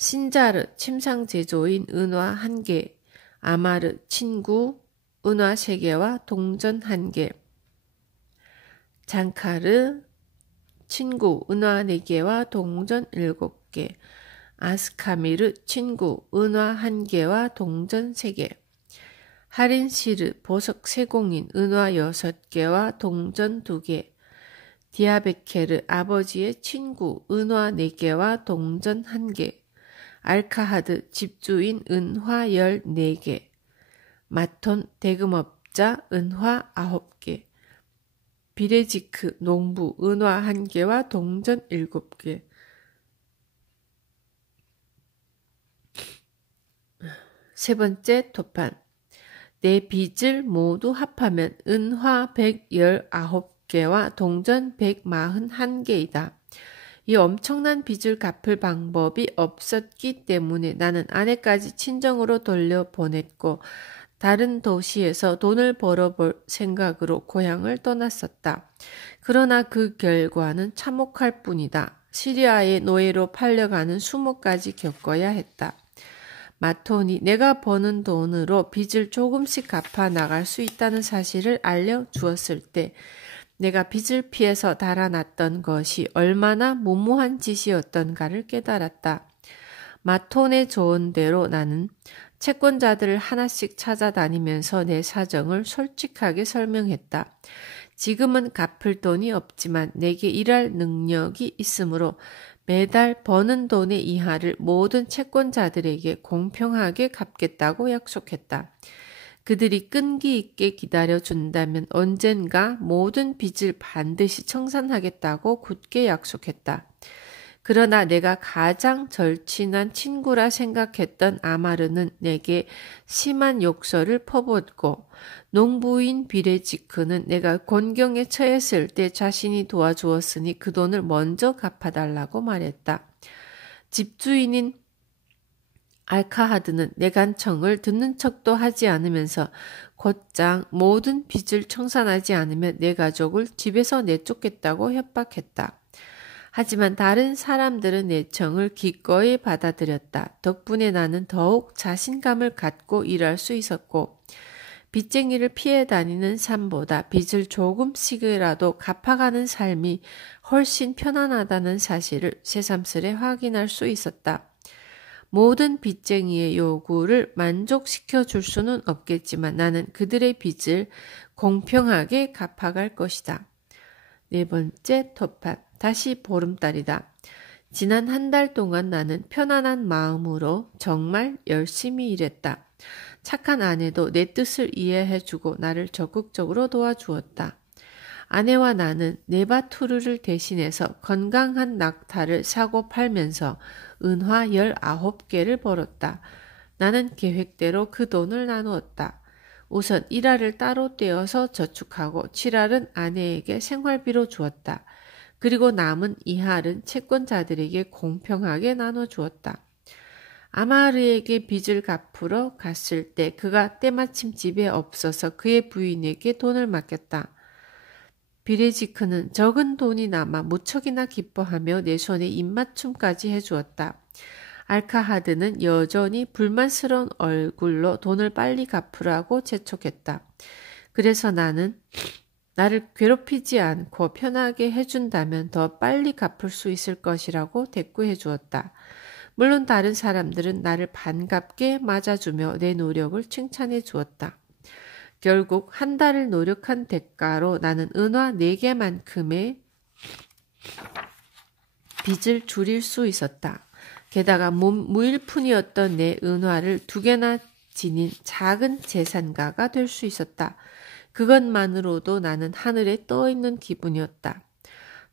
신자르, 침상 제조인 은화 1개, 아마르, 친구, 은화 3개와 동전 1개, 장카르, 친구, 은화 4개와 동전 7개, 아스카미르, 친구, 은화 1개와 동전 3개, 하린시르, 보석 세공인, 은화 6개와 동전 2개, 디아베케르, 아버지의 친구, 은화 4개와 동전 1개, 알카하드, 집주인, 은화 14개, 마톤, 대금업자, 은화 9개, 비레지크, 농부, 은화 1개와 동전 7개, 세 번째 토판. 내 빚을 모두 합하면 은화 119개와 동전 141개이다. 이 엄청난 빚을 갚을 방법이 없었기 때문에 나는 아내까지 친정으로 돌려보냈고 다른 도시에서 돈을 벌어볼 생각으로 고향을 떠났었다. 그러나 그 결과는 참혹할 뿐이다. 시리아의 노예로 팔려가는 수모까지 겪어야 했다. 마톤이 내가 버는 돈으로 빚을 조금씩 갚아 나갈 수 있다는 사실을 알려주었을 때 내가 빚을 피해서 달아났던 것이 얼마나 무모한 짓이었던가를 깨달았다. 마톤의 조언대로 나는 채권자들을 하나씩 찾아다니면서 내 사정을 솔직하게 설명했다. 지금은 갚을 돈이 없지만 내게 일할 능력이 있으므로 매달 버는 돈의 이하를 모든 채권자들에게 공평하게 갚겠다고 약속했다. 그들이 끈기 있게 기다려준다면 언젠가 모든 빚을 반드시 청산하겠다고 굳게 약속했다. 그러나 내가 가장 절친한 친구라 생각했던 아마르는 내게 심한 욕설을 퍼붓고 농부인 비레지크는 내가 곤경에 처했을 때 자신이 도와주었으니 그 돈을 먼저 갚아달라고 말했다. 집주인인 알카하드는 내 간청을 듣는 척도 하지 않으면서 곧장 모든 빚을 청산하지 않으면 내 가족을 집에서 내쫓겠다고 협박했다. 하지만 다른 사람들은 내 청을 기꺼이 받아들였다. 덕분에 나는 더욱 자신감을 갖고 일할 수 있었고 빚쟁이를 피해 다니는 삶보다 빚을 조금씩이라도 갚아가는 삶이 훨씬 편안하다는 사실을 새삼스레 확인할 수 있었다. 모든 빚쟁이의 요구를 만족시켜 줄 수는 없겠지만 나는 그들의 빚을 공평하게 갚아갈 것이다. 네 번째 토판. 다시 보름달이다. 지난 한 달 동안 나는 편안한 마음으로 정말 열심히 일했다. 착한 아내도 내 뜻을 이해해주고 나를 적극적으로 도와주었다. 아내와 나는 네바투르를 대신해서 건강한 낙타를 사고 팔면서 은화 19개를 벌었다. 나는 계획대로 그 돈을 나누었다. 우선 1알을 따로 떼어서 저축하고 7알은 아내에게 생활비로 주었다. 그리고 남은 2알은 채권자들에게 공평하게 나눠주었다. 아마르에게 빚을 갚으러 갔을 때 그가 때마침 집에 없어서 그의 부인에게 돈을 맡겼다. 비레지크는 적은 돈이 남아 무척이나 기뻐하며 내 손에 입맞춤까지 해주었다. 알카하드는 여전히 불만스러운 얼굴로 돈을 빨리 갚으라고 재촉했다. 그래서 나는 나를 괴롭히지 않고 편하게 해준다면 더 빨리 갚을 수 있을 것이라고 대꾸해 주었다. 물론 다른 사람들은 나를 반갑게 맞아주며 내 노력을 칭찬해 주었다. 결국 한 달을 노력한 대가로 나는 은화 4개만큼의 빚을 줄일 수 있었다. 게다가 무일푼이었던 내 은화를 2개나 지닌 작은 재산가가 될 수 있었다. 그것만으로도 나는 하늘에 떠있는 기분이었다.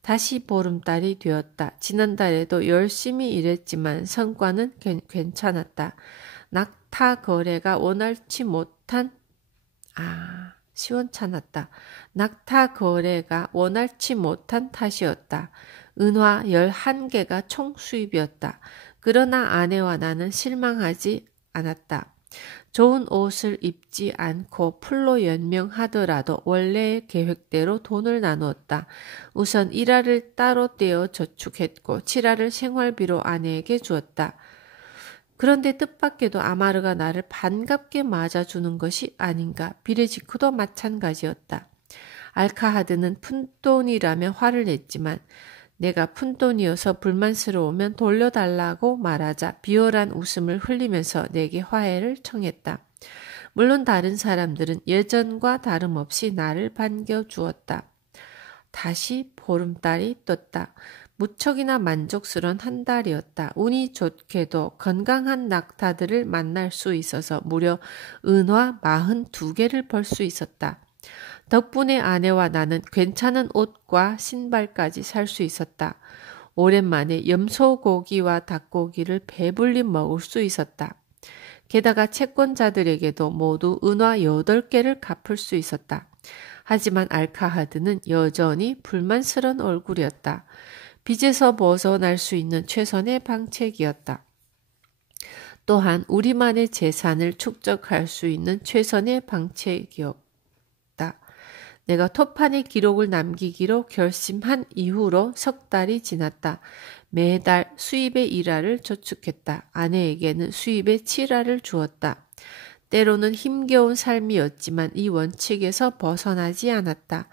다시 보름달이 되었다. 지난달에도 열심히 일했지만 성과는 괜찮았다. 낙타 거래가 원활치 못한 시원찮았다. 낙타 거래가 원활치 못한 탓이었다. 은화 11개가 총 수입이었다. 그러나 아내와 나는 실망하지 않았다. 좋은 옷을 입지 않고 풀로 연명하더라도 원래의 계획대로 돈을 나누었다. 우선 1알을 따로 떼어 저축했고 7알을 생활비로 아내에게 주었다. 그런데 뜻밖에도 아마르가 나를 반갑게 맞아주는 것이 아닌가. 비레지크도 마찬가지였다. 알카하드는 푼돈이라며 화를 냈지만 내가 푼돈이어서 불만스러우면 돌려달라고 말하자 비열한 웃음을 흘리면서 내게 화해를 청했다. 물론 다른 사람들은 예전과 다름없이 나를 반겨주었다. 다시 보름달이 떴다. 무척이나 만족스러운 한 달이었다. 운이 좋게도 건강한 낙타들을 만날 수 있어서 무려 은화 42개를 벌 수 있었다. 덕분에 아내와 나는 괜찮은 옷과 신발까지 살 수 있었다. 오랜만에 염소고기와 닭고기를 배불리 먹을 수 있었다. 게다가 채권자들에게도 모두 은화 8개를 갚을 수 있었다. 하지만 알카하드는 여전히 불만스러운 얼굴이었다. 빚에서 벗어날 수 있는 최선의 방책이었다. 또한 우리만의 재산을 축적할 수 있는 최선의 방책이었다. 내가 토판에 기록을 남기기로 결심한 이후로 3달이 지났다. 매달 수입의 1알을 저축했다. 아내에게는 수입의 7알을 주었다. 때로는 힘겨운 삶이었지만 이 원칙에서 벗어나지 않았다.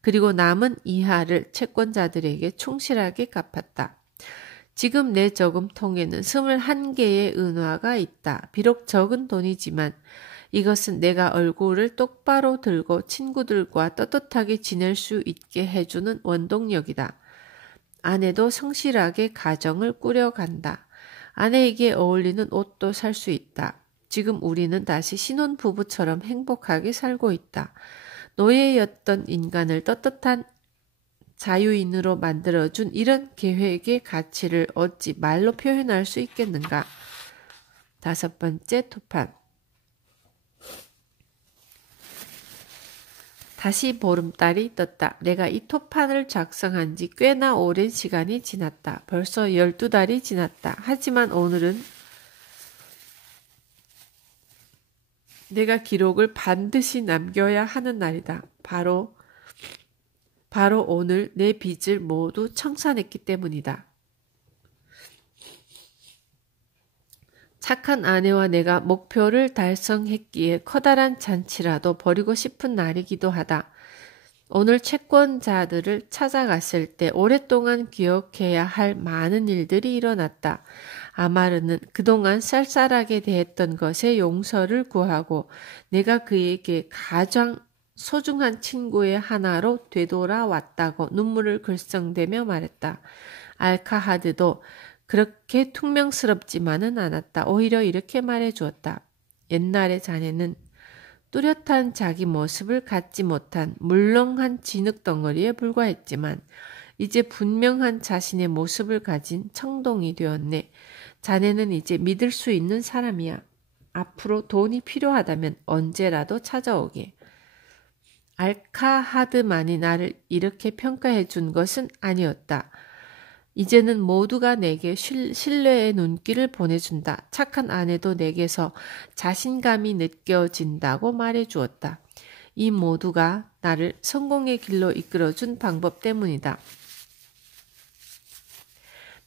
그리고 남은 2알을 채권자들에게 충실하게 갚았다. 지금 내 저금통에는 21개의 은화가 있다. 비록 적은 돈이지만 이것은 내가 얼굴을 똑바로 들고 친구들과 떳떳하게 지낼 수 있게 해주는 원동력이다. 아내도 성실하게 가정을 꾸려간다. 아내에게 어울리는 옷도 살 수 있다. 지금 우리는 다시 신혼부부처럼 행복하게 살고 있다. 노예였던 인간을 떳떳한 자유인으로 만들어준 이런 계획의 가치를 어찌 말로 표현할 수 있겠는가? 5번째 토판. 다시 보름달이 떴다. 내가 이 토판을 작성한 지 꽤나 오랜 시간이 지났다. 벌써 12달이 지났다. 하지만 오늘은 내가 기록을 반드시 남겨야 하는 날이다. 바로 오늘 내 빚을 모두 청산했기 때문이다. 착한 아내와 내가 목표를 달성했기에 커다란 잔치라도 벌이고 싶은 날이기도 하다. 오늘 채권자들을 찾아갔을 때 오랫동안 기억해야 할 많은 일들이 일어났다. 아마르는 그동안 쌀쌀하게 대했던 것에 용서를 구하고 내가 그에게 가장 소중한 친구의 하나로 되돌아왔다고 눈물을 글썽대며 말했다. 알카하드도 그렇게 퉁명스럽지만은 않았다. 오히려 이렇게 말해주었다. 옛날에 자네는 뚜렷한 자기 모습을 갖지 못한 물렁한 진흙덩어리에 불과했지만 이제 분명한 자신의 모습을 가진 청동이 되었네. 자네는 이제 믿을 수 있는 사람이야. 앞으로 돈이 필요하다면 언제라도 찾아오게. 알카하드만이 나를 이렇게 평가해 준 것은 아니었다. 이제는 모두가 내게 신뢰의 눈길을 보내준다. 착한 아내도 내게서 자신감이 느껴진다고 말해주었다. 이 모두가 나를 성공의 길로 이끌어준 방법 때문이다.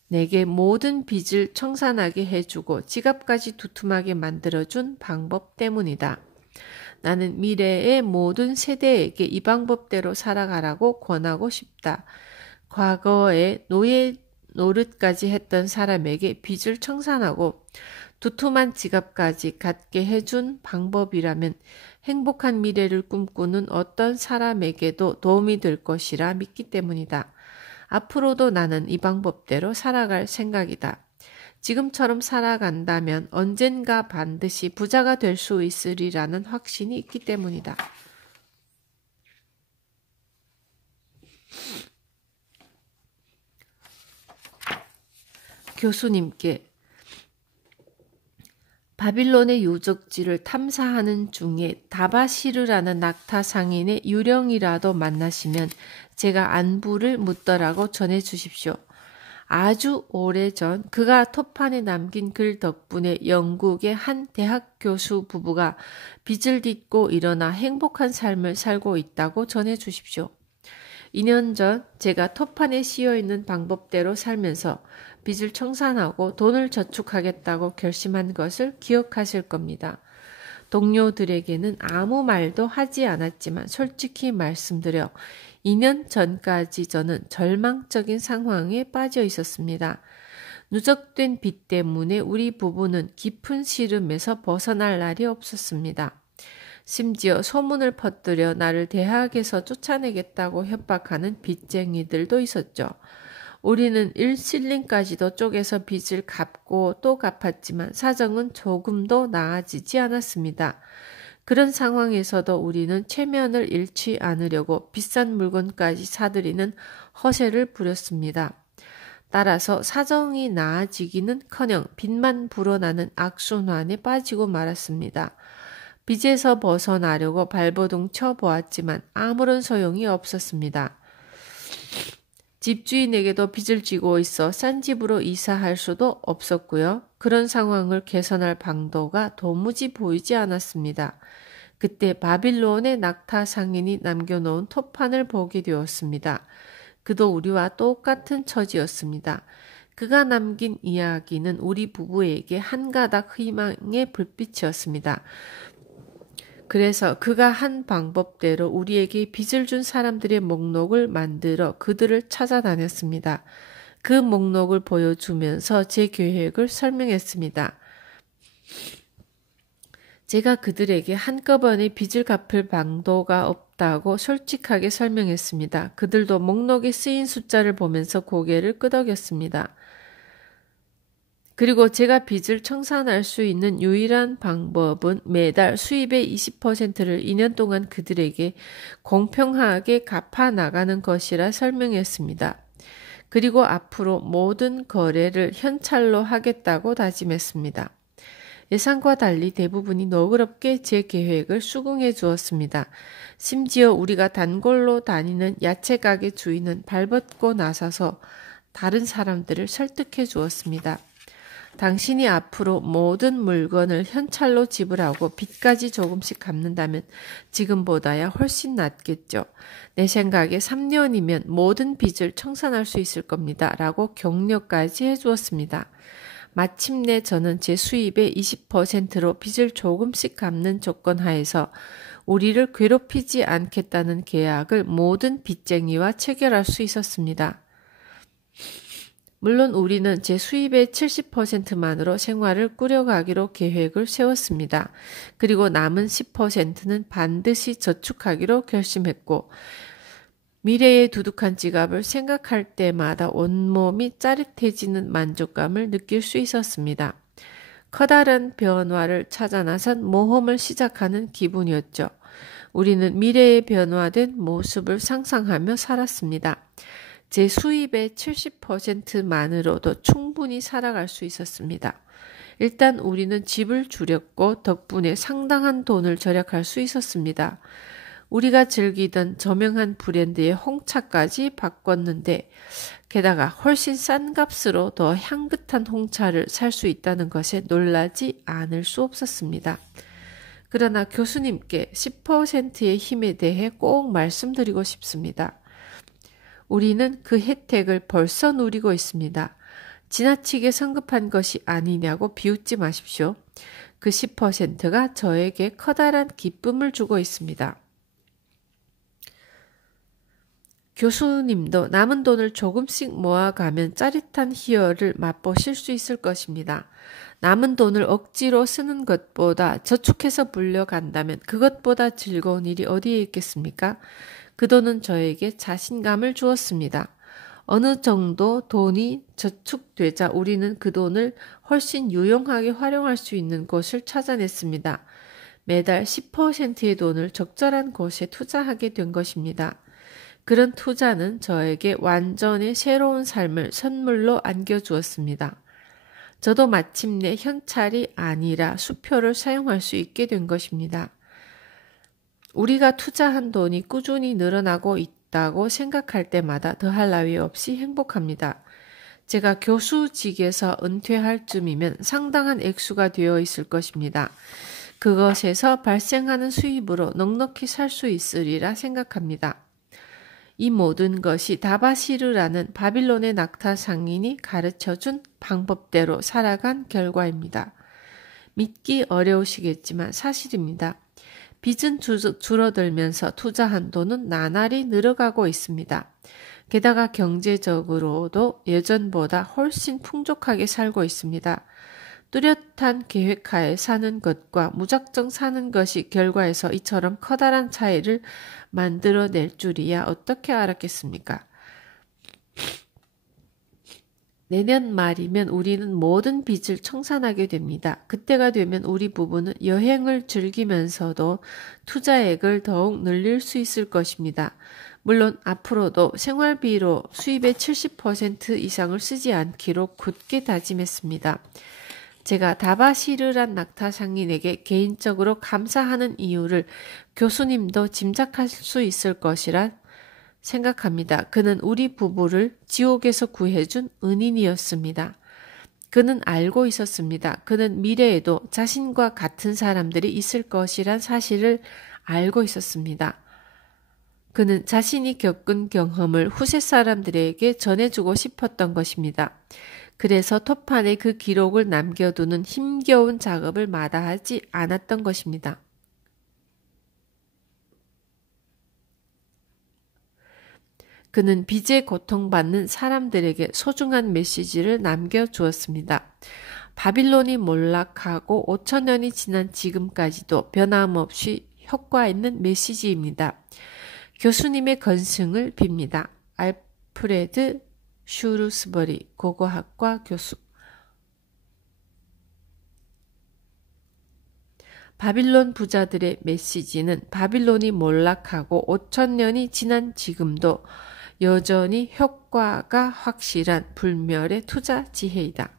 내게 모든 빚을 청산하게 해주고 지갑까지 두툼하게 만들어준 방법 때문이다. 나는 미래의 모든 세대에게 이 방법대로 살아가라고 권하고 싶다. 과거에 노예 노릇까지 했던 사람에게 빚을 청산하고 두툼한 지갑까지 갖게 해준 방법이라면 행복한 미래를 꿈꾸는 어떤 사람에게도 도움이 될 것이라 믿기 때문이다. 앞으로도 나는 이 방법대로 살아갈 생각이다. 지금처럼 살아간다면 언젠가 반드시 부자가 될 수 있으리라는 확신이 있기 때문이다. 교수님께 바빌론의 유적지를 탐사하는 중에 다바시르라는 낙타 상인의 유령이라도 만나시면 제가 안부를 묻더라고 전해 주십시오. 아주 오래전 그가 토판에 남긴 글 덕분에 영국의 한 대학 교수 부부가 빚을 딛고 일어나 행복한 삶을 살고 있다고 전해 주십시오. 2년 전 제가 토판에 씌어있는 방법대로 살면서 빚을 청산하고 돈을 저축하겠다고 결심한 것을 기억하실 겁니다. 동료들에게는 아무 말도 하지 않았지만 솔직히 말씀드려 2년 전까지 저는 절망적인 상황에 빠져 있었습니다. 누적된 빚 때문에 우리 부부는 깊은 시름에서 벗어날 날이 없었습니다. 심지어 소문을 퍼뜨려 나를 대학에서 쫓아내겠다고 협박하는 빚쟁이들도 있었죠. 우리는 1실링까지도 쪼개서 빚을 갚고 또 갚았지만 사정은 조금도 나아지지 않았습니다. 그런 상황에서도 우리는 체면을 잃지 않으려고 비싼 물건까지 사들이는 허세를 부렸습니다. 따라서 사정이 나아지기는커녕 빚만 불어나는 악순환에 빠지고 말았습니다. 빚에서 벗어나려고 발버둥 쳐보았지만 아무런 소용이 없었습니다. 집주인에게도 빚을 지고 있어 싼 집으로 이사할 수도 없었고요. 그런 상황을 개선할 방도가 도무지 보이지 않았습니다. 그때 바빌론의 낙타 상인이 남겨놓은 토판을 보게 되었습니다. 그도 우리와 똑같은 처지였습니다. 그가 남긴 이야기는 우리 부부에게 한 가닥 희망의 불빛이었습니다. 그래서 그가 한 방법대로 우리에게 빚을 준 사람들의 목록을 만들어 그들을 찾아다녔습니다. 그 목록을 보여주면서 제 계획을 설명했습니다. 제가 그들에게 한꺼번에 빚을 갚을 방도가 없다고 솔직하게 설명했습니다. 그들도 목록에 쓰인 숫자를 보면서 고개를 끄덕였습니다. 그리고 제가 빚을 청산할 수 있는 유일한 방법은 매달 수입의 20%를 2년 동안 그들에게 공평하게 갚아 나가는 것이라 설명했습니다. 그리고 앞으로 모든 거래를 현찰로 하겠다고 다짐했습니다. 예상과 달리 대부분이 너그럽게 제 계획을 수긍해 주었습니다. 심지어 우리가 단골로 다니는 야채 가게 주인은 발벗고 나서서 다른 사람들을 설득해 주었습니다. 당신이 앞으로 모든 물건을 현찰로 지불하고 빚까지 조금씩 갚는다면 지금보다야 훨씬 낫겠죠. 내 생각에 3년이면 모든 빚을 청산할 수 있을 겁니다. 라고 격려까지 해주었습니다. 마침내 저는 제 수입의 20%로 빚을 조금씩 갚는 조건 하에서 우리를 괴롭히지 않겠다는 계약을 모든 빚쟁이와 체결할 수 있었습니다. 물론 우리는 제 수입의 70%만으로 생활을 꾸려가기로 계획을 세웠습니다. 그리고 남은 10%는 반드시 저축하기로 결심했고 미래의 두둑한 지갑을 생각할 때마다 온몸이 짜릿해지는 만족감을 느낄 수 있었습니다. 커다란 변화를 찾아 나선 모험을 시작하는 기분이었죠. 우리는 미래의 변화된 모습을 상상하며 살았습니다. 제 수입의 70%만으로도 충분히 살아갈 수 있었습니다. 일단 우리는 집을 줄였고 덕분에 상당한 돈을 절약할 수 있었습니다. 우리가 즐기던 저명한 브랜드의 홍차까지 바꿨는데 게다가 훨씬 싼 값으로 더 향긋한 홍차를 살 수 있다는 것에 놀라지 않을 수 없었습니다. 그러나 교수님께 10%의 힘에 대해 꼭 말씀드리고 싶습니다. 우리는 그 혜택을 벌써 누리고 있습니다. 지나치게 성급한 것이 아니냐고 비웃지 마십시오. 그 10%가 저에게 커다란 기쁨을 주고 있습니다. 교수님도 남은 돈을 조금씩 모아가면 짜릿한 희열을 맛보실 수 있을 것입니다. 남은 돈을 억지로 쓰는 것보다 저축해서 불려간다면 그것보다 즐거운 일이 어디에 있겠습니까? 그 돈은 저에게 자신감을 주었습니다. 어느 정도 돈이 저축되자 우리는 그 돈을 훨씬 유용하게 활용할 수 있는 곳을 찾아냈습니다. 매달 10%의 돈을 적절한 곳에 투자하게 된 것입니다. 그런 투자는 저에게 완전히 새로운 삶을 선물로 안겨주었습니다. 저도 마침내 현찰이 아니라 수표를 사용할 수 있게 된 것입니다. 우리가 투자한 돈이 꾸준히 늘어나고 있다고 생각할 때마다 더할 나위 없이 행복합니다. 제가 교수직에서 은퇴할 쯤이면 상당한 액수가 되어 있을 것입니다. 그것에서 발생하는 수입으로 넉넉히 살 수 있으리라 생각합니다. 이 모든 것이 다바시르라는 바빌론의 낙타 상인이 가르쳐준 방법대로 살아간 결과입니다. 믿기 어려우시겠지만 사실입니다. 빚은 줄어들면서 투자한 돈은 나날이 늘어가고 있습니다. 게다가 경제적으로도 예전보다 훨씬 풍족하게 살고 있습니다. 뚜렷한 계획하에 사는 것과 무작정 사는 것이 결과에서 이처럼 커다란 차이를 만들어낼 줄이야 어떻게 알았겠습니까? 내년 말이면 우리는 모든 빚을 청산하게 됩니다. 그때가 되면 우리 부부는 여행을 즐기면서도 투자액을 더욱 늘릴 수 있을 것입니다. 물론 앞으로도 생활비로 수입의 70% 이상을 쓰지 않기로 굳게 다짐했습니다. 제가 다바시르란 낙타 상인에게 개인적으로 감사하는 이유를 교수님도 짐작할 수 있을 것이라 생각합니다. 그는 우리 부부를 지옥에서 구해준 은인이었습니다. 그는 알고 있었습니다. 그는 미래에도 자신과 같은 사람들이 있을 것이란 사실을 알고 있었습니다. 그는 자신이 겪은 경험을 후세 사람들에게 전해주고 싶었던 것입니다. 그래서 토판에 그 기록을 남겨두는 힘겨운 작업을 마다하지 않았던 것입니다. 그는 빚에 고통받는 사람들에게 소중한 메시지를 남겨주었습니다. 바빌론이 몰락하고 5,000년이 지난 지금까지도 변함없이 효과 있는 메시지입니다. 교수님의 건승을 빕니다. 알프레드 슈루스버리 고고학과 교수. 바빌론 부자들의 메시지는 바빌론이 몰락하고 5,000년이 지난 지금도 여전히 효과가 확실한 불멸의 투자 지혜이다.